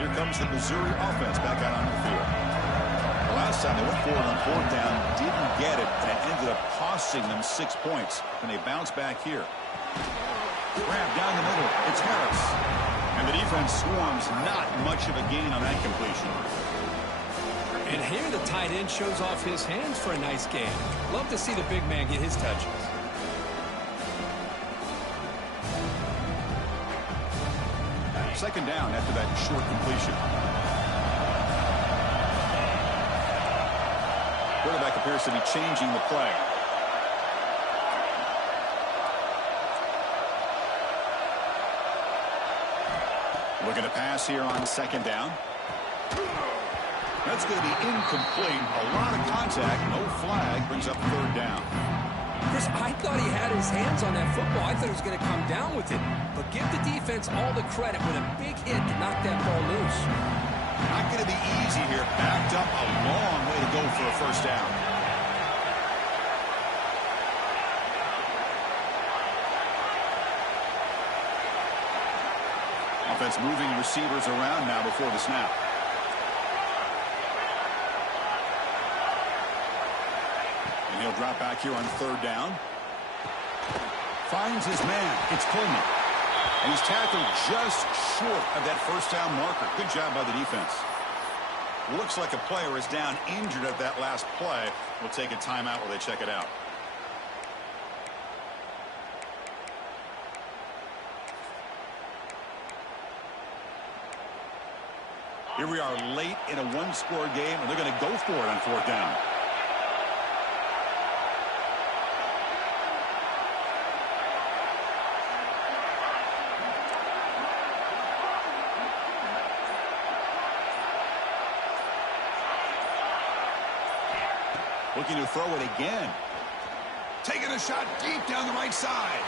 Here comes the Missouri offense back out on the field. Last time they went for it on 4th down, didn't get it, and it ended up costing them 6 points. And they bounce back here. Grab down the middle. It's Harris. And the defense swarms. Not much of a gain on that completion. And here the tight end shows off his hands for a nice game. Love to see the big man get his touches. Second down after that short completion. Quarterback appears to be changing the play. Looking to pass here on 2nd down. That's going to be incomplete. A lot of contact. No flag. Brings up 3rd down. Chris, I thought he had his hands on that football. I thought he was going to come down with it. But give the defense all the credit with a big hit to knock that ball loose. Not going to be easy here. Backed up a long way to go for a 1st down. Offense moving receivers around now before the snap. And he'll drop back here on 3rd down. Finds his man. It's Coleman. And he's tackled just short of that 1st down marker. Good job by the defense. Looks like a player is down injured at that last play. We'll take a timeout while they check it out. Here we are late in a 1-score game, and they're going to go for it on 4th down. Looking to throw it again. Taking a shot deep down the right side.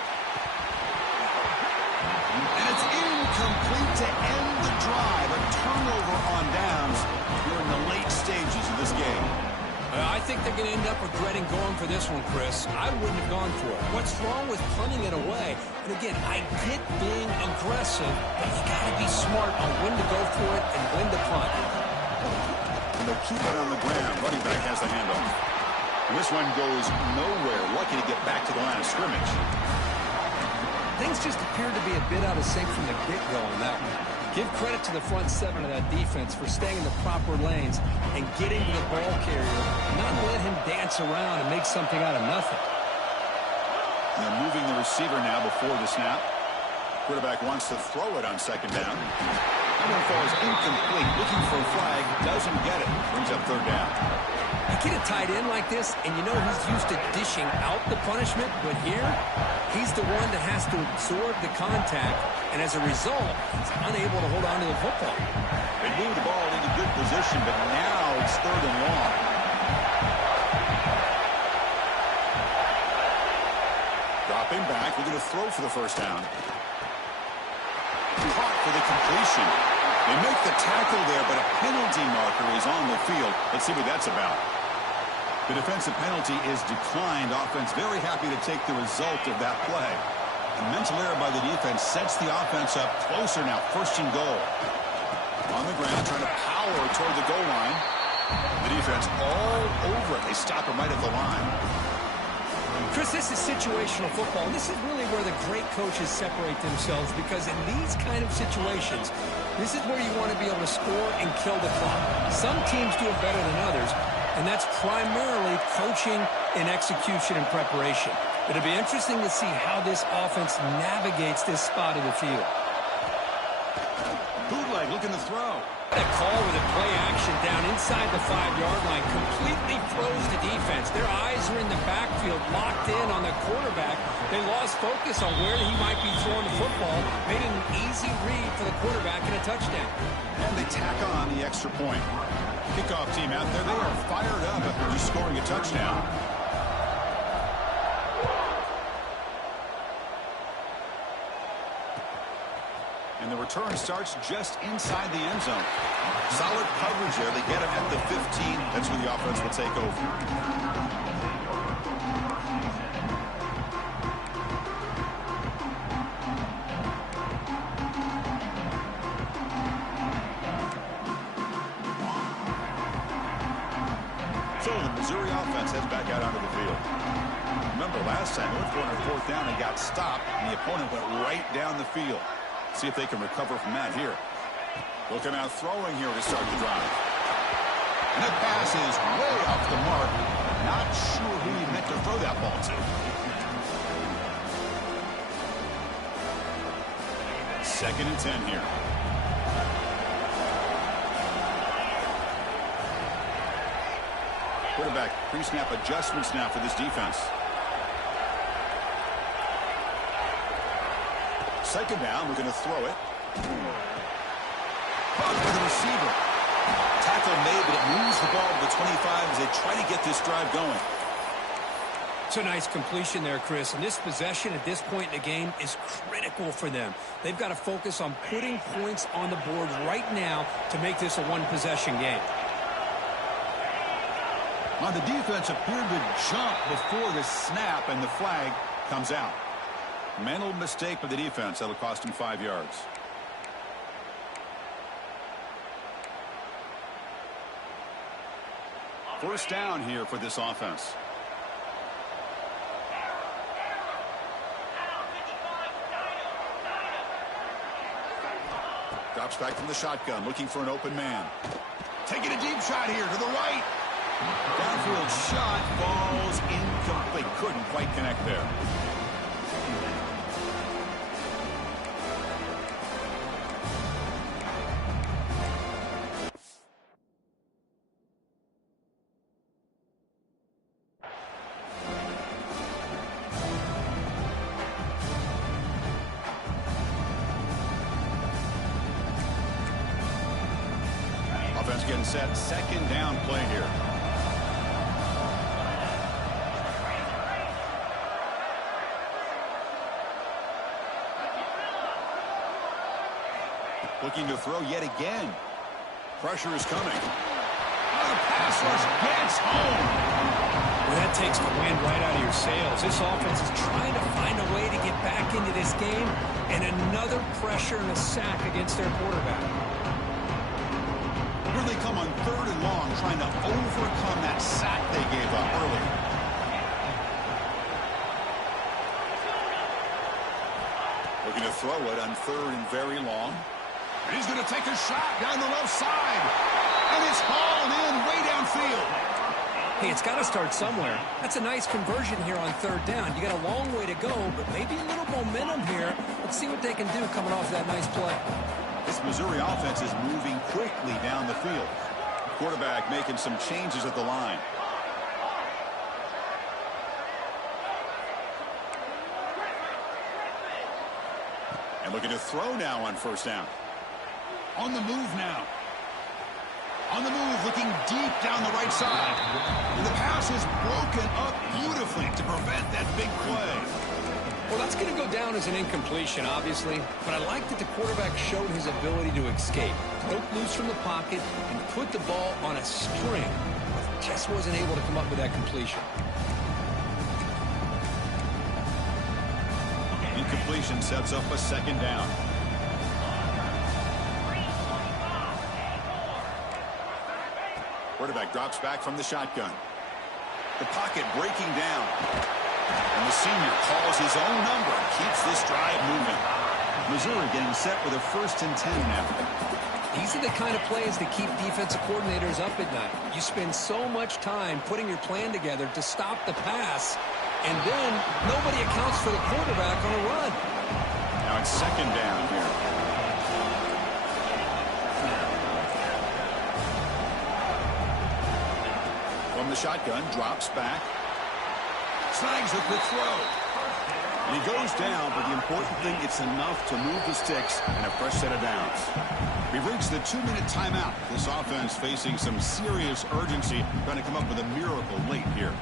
And it's incomplete to end the drive. A turnover on downs here in the late stages of this game. I think they're going to end up regretting going for this one, Chris. I wouldn't have gone for it. What's wrong with punting it away? And again, I get being aggressive, but you got to be smart on when to go for it and when to punt. And they'll keep it on the ground. Running back has the handoff. And this one goes nowhere. Lucky to get back to the line of scrimmage. Things just appear to be a bit out of sync from the get-go on that one. Give credit to the front 7 of that defense for staying in the proper lanes and getting to the ball carrier, not let him dance around and make something out of nothing. And they're moving the receiver now before the snap. Quarterback wants to throw it on 2nd down. That one falls incomplete. Looking for a flag. Doesn't get it. Brings up 3rd down. You get a tight end like this, and you know he's used to dishing out the punishment, but here, he's the one that has to absorb the contact, and as a result, he's unable to hold on to the football. They move the ball into good position, but now it's 3rd and long. Dropping back, we're going to throw for the 1st down. Caught for the completion. They make the tackle there, but a penalty marker is on the field. Let's see what that's about. The defensive penalty is declined. Offense very happy to take the result of that play. A mental error by the defense sets the offense up closer now. 1st and goal. On the ground, trying to power toward the goal line. The defense all over it. They stop him right at the line. Chris, this is situational football. This is really where the great coaches separate themselves, because in these kind of situations, this is where you want to be able to score and kill the clock. Some teams do it better than others, and that's primarily coaching and execution and preparation. It'll be interesting to see how this offense navigates this spot of the field. Bootleg looking to throw. A call with a play action down inside the 5-yard line completely throws the defense. Their eyes are in the backfield, locked in on the quarterback. They lost focus on where he might be throwing the football, made it an easy read for the quarterback and a touchdown. And they tack on the extra point. Kickoff team out there, they are fired up after just scoring a touchdown. And the return starts just inside the end zone. Solid coverage there. They get him at the 15. That's where the offense will take over. So the Missouri offense heads back out onto the field. Remember last time, they went for it on 4th down and got stopped, and the opponent went right down the field. See if they can recover from that here. They'll come out throwing here to start the drive. And the pass is way off the mark. Not sure who he meant to throw that ball to. Second and 10 here. Quarterback pre-snap adjustments now for this defense. Second down, we're going to throw it. Caught by the receiver. Tackle made, but it moves the ball to the 25 as they try to get this drive going. It's a nice completion there, Chris. And this possession at this point in the game is critical for them. They've got to focus on putting points on the board right now to make this a one-possession game. On the defense appeared to jump before the snap, and the flag comes out. Mental mistake by the defense. That'll cost him 5 yards. First down here for this offense. Drops back from the shotgun, looking for an open man. Taking a deep shot here to the right. Downfield shot falls incomplete. Couldn't quite connect there. Offense getting set. Second down play here. Looking to throw yet again. Pressure is coming. Oh, the pass rush gets home. Well, that takes the wind right out of your sails. This offense is trying to find a way to get back into this game, and another pressure and a sack against their quarterback. Here they come on 3rd and long, trying to overcome that sack they gave up earlier. Looking to throw it on 3rd and very long. And he's going to take a shot down the left side. And it's hauled in way downfield. Hey, it's got to start somewhere. That's a nice conversion here on 3rd down. You got a long way to go, but maybe a little momentum here. Let's see what they can do coming off that nice play. This Missouri offense is moving quickly down the field. Quarterback making some changes at the line. And looking to throw now on 1st down. On the move now. On the move, looking deep down the right side. And the pass is broken up beautifully to prevent that big play. Well, that's going to go down as an incompletion, obviously, but I like that the quarterback showed his ability to escape, broke loose from the pocket, and put the ball on a string. Just wasn't able to come up with that completion. Incompletion sets up a 2nd down. Quarterback drops back from the shotgun. The pocket breaking down. And the senior calls his own number and keeps this drive moving. Missouri getting set with a 1st and 10 now. These are the kind of plays that keep defensive coordinators up at night. You spend so much time putting your plan together to stop the pass, and then nobody accounts for the quarterback on a run. Now it's 2nd down here. From the shotgun, drops back. Snags a quick throw. And he goes down, but the important thing, it's enough to move the sticks and a fresh set of downs. We've reached the 2-minute timeout. This offense facing some serious urgency, trying to come up with a miracle late here.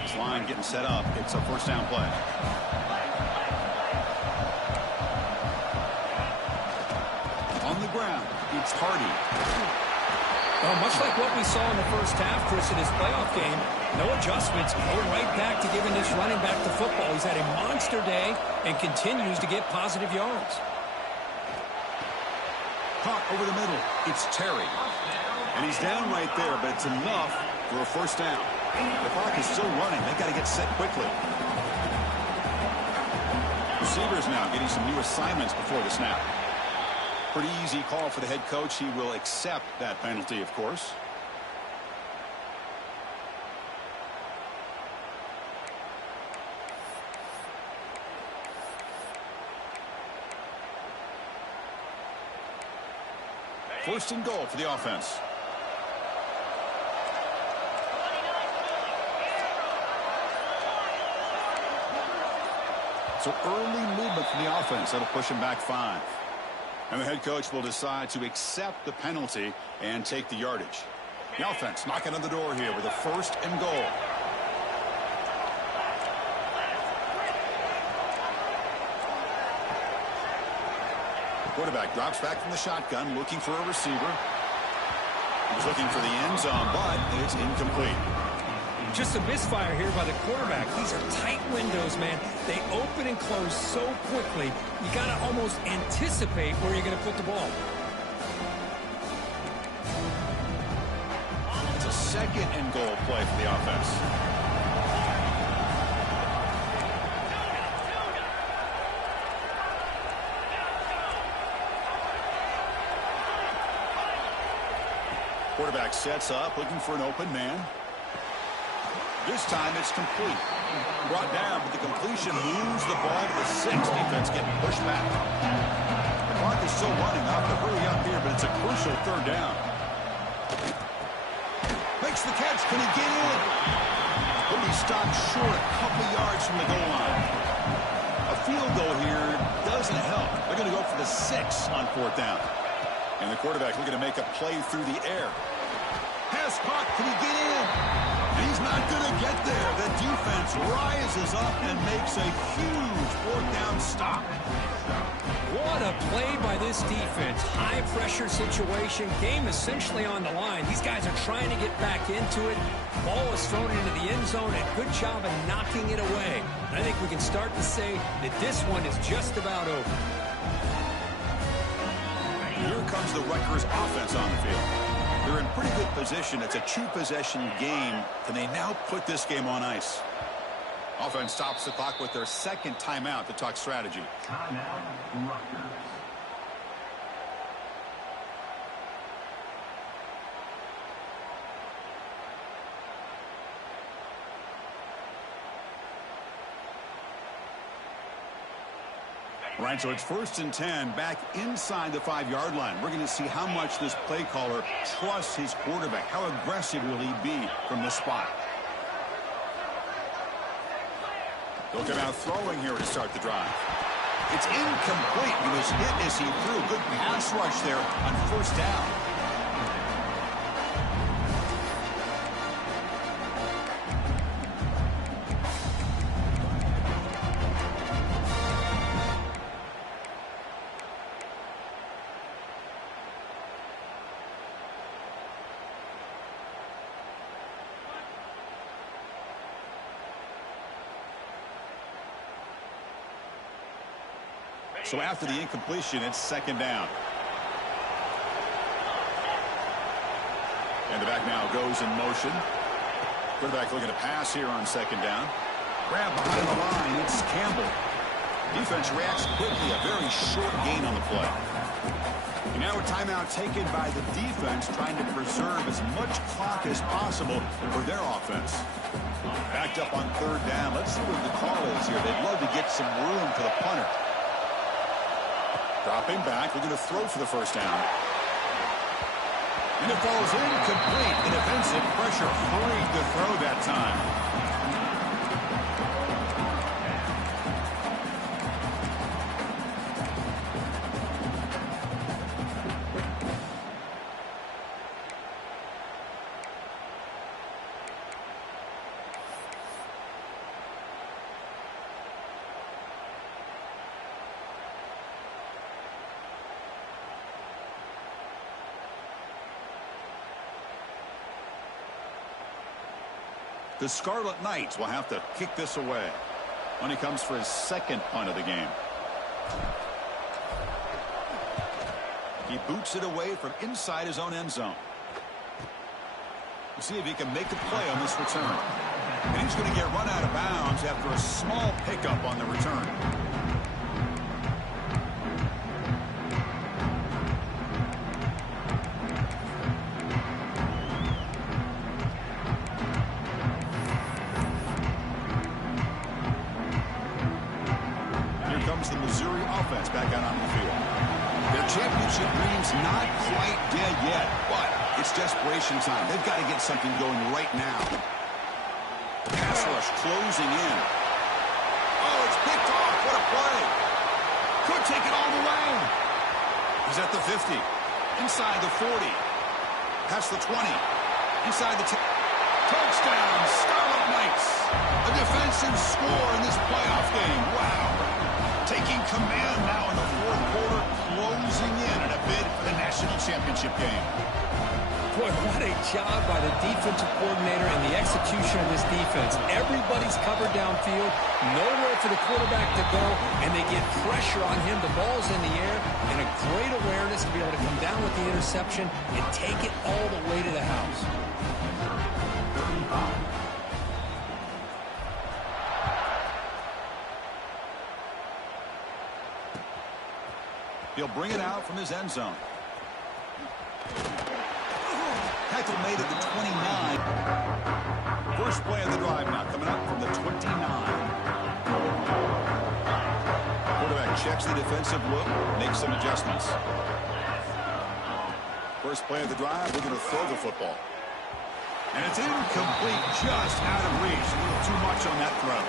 This line getting set up. It's a 1st down play. On the ground, it's Hardy. Well, much like what we saw in the first half, Chris, in his playoff game, no adjustments, go right back to giving this running back the football. He's had a monster day and continues to get positive yards. Caught over the middle. It's Terry. And he's down right there, but it's enough for a 1st down. The clock is still running. They've got to get set quickly. Receivers now getting some new assignments before the snap. Pretty easy call for the head coach. He will accept that penalty, of course. First and goal for the offense. So early movement from the offense. That'll push him back 5. And the head coach will decide to accept the penalty and take the yardage. The offense knocking on the door here with a 1st and goal. The quarterback drops back from the shotgun, looking for a receiver. He's looking for the end zone, but it's incomplete. Just a misfire here by the quarterback. These are tight windows, man. They open and close so quickly. You got to almost anticipate where you're going to put the ball. It's a 2nd and goal play for the offense. Quarterback sets up, looking for an open man. This time it's complete. Brought down, but the completion moves the ball to the 6. Defense getting pushed back. The clock is still running. I'll have to hurry up here, but it's a crucial 3rd down. Makes the catch. Can he get in? He'll be stopped short a couple yards from the goal line. A field goal here doesn't help. They're going to go for the 6 on 4th down. And the quarterback looking to make a play through the air. Pass caught. Can he get in? He's not going to get there. The defense rises up and makes a huge 4th down stop. What a play by this defense. High pressure situation. Game essentially on the line. These guys are trying to get back into it. Ball is thrown into the end zone, and good job of knocking it away. And I think we can start to say that this one is just about over. Here comes the Rutgers offense on the field. They're in pretty good position. It's a 2-possession game. Can they now put this game on ice? Offense stops the clock with their 2nd timeout to talk strategy. Timeout, Rutgers. Right, so it's 1st and 10 back inside the 5-yard line. We're going to see how much this play caller trusts his quarterback. How aggressive will he be from this spot? They'll come out throwing here to start the drive. It's incomplete. He was hit as he threw. Good pass rush there on 1st down. So after the incompletion, it's 2nd down. And the back now goes in motion. Quarterback looking to pass here on second down. Grab behind the line. It's Campbell. Defense reacts quickly. A very short gain on the play. And now a timeout taken by the defense, trying to preserve as much clock as possible for their offense. Backed up on third down. Let's see what the call is here. They'd love to get some room for the punter. Dropping back. We're going to throw for the first down. And it falls incomplete. And defensive pressure hurried to throw that time. The Scarlet Knights will have to kick this away when he comes for his second punt of the game. He boots it away from inside his own end zone. We'll see if he can make a play on this return. And he's going to get run out of bounds after a small pickup on the return. The Missouri offense back out on the field. Their championship dream's not quite dead yet, but it's desperation time. They've got to get something going right now. Pass rush closing in. Oh, it's picked off. What a play. Could take it all the way. He's at the 50. Inside the 40. Past the 20. Inside the 10. Touchdown, Scarlet Knights. A defensive score in this playoff game. Wow. Taking command now in the fourth quarter, closing in a bid for the national championship game. Boy, what a job by the defensive coordinator and the execution of this defense. Everybody's covered downfield, nowhere for the quarterback to go, and they get pressure on him. The ball's in the air, and a great awareness to be able to come down with the interception and take it all the way to the house. He'll bring it out from his end zone. Tackle made at the 29. First play of the drive now coming up from the 29. Quarterback checks the defensive look, makes some adjustments. First play of the drive, we're going to throw the football. And it's incomplete, just out of reach. A little too much on that throw.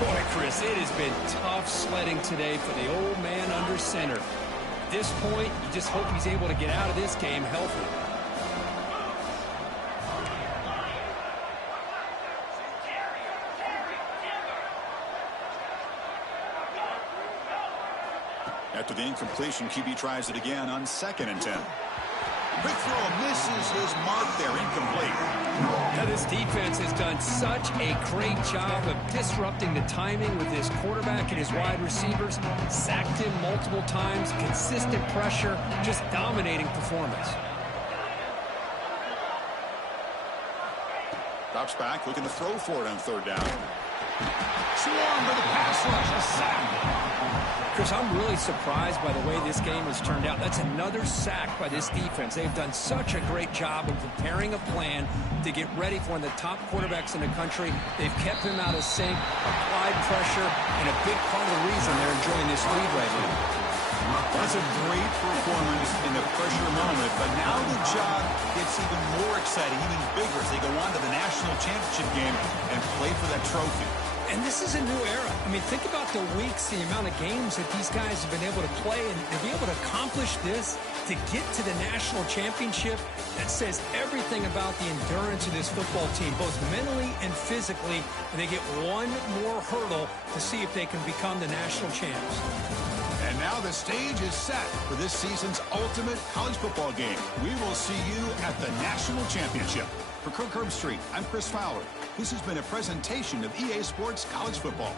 Boy, Chris, it has been tough sledding today for the old man under center. At this point, you just hope he's able to get out of this game healthy. After the incompletion, QB tries it again on 2nd and 10. Quick throw misses his mark there, incomplete. Now, this defense has done such a great job of disrupting the timing with his quarterback and his wide receivers. Sacked him multiple times, consistent pressure, just dominating performance. Drops back, looking to throw for it on third down. Swarmed by the pass rush, a sack. Chris, I'm really surprised by the way this game has turned out. That's another sack by this defense. They've done such a great job of preparing a plan to get ready for one of the top quarterbacks in the country. They've kept him out of sync, applied pressure, and a big part of the reason they're enjoying this lead right now. That's a great performance in the pressure moment, but now the job gets even more exciting, even bigger as they go on to the national championship game and play for that trophy. And this is a new era. I mean, think about the weeks, the amount of games that these guys have been able to play, and to be able to accomplish this, to get to the national championship, that says everything about the endurance of this football team, both mentally and physically, and they get one more hurdle to see if they can become the national champs. And now the stage is set for this season's ultimate college football game. We will see you at the national championship. For Kirk Herbstreit, I'm Chris Fowler. This has been a presentation of EA Sports College Football.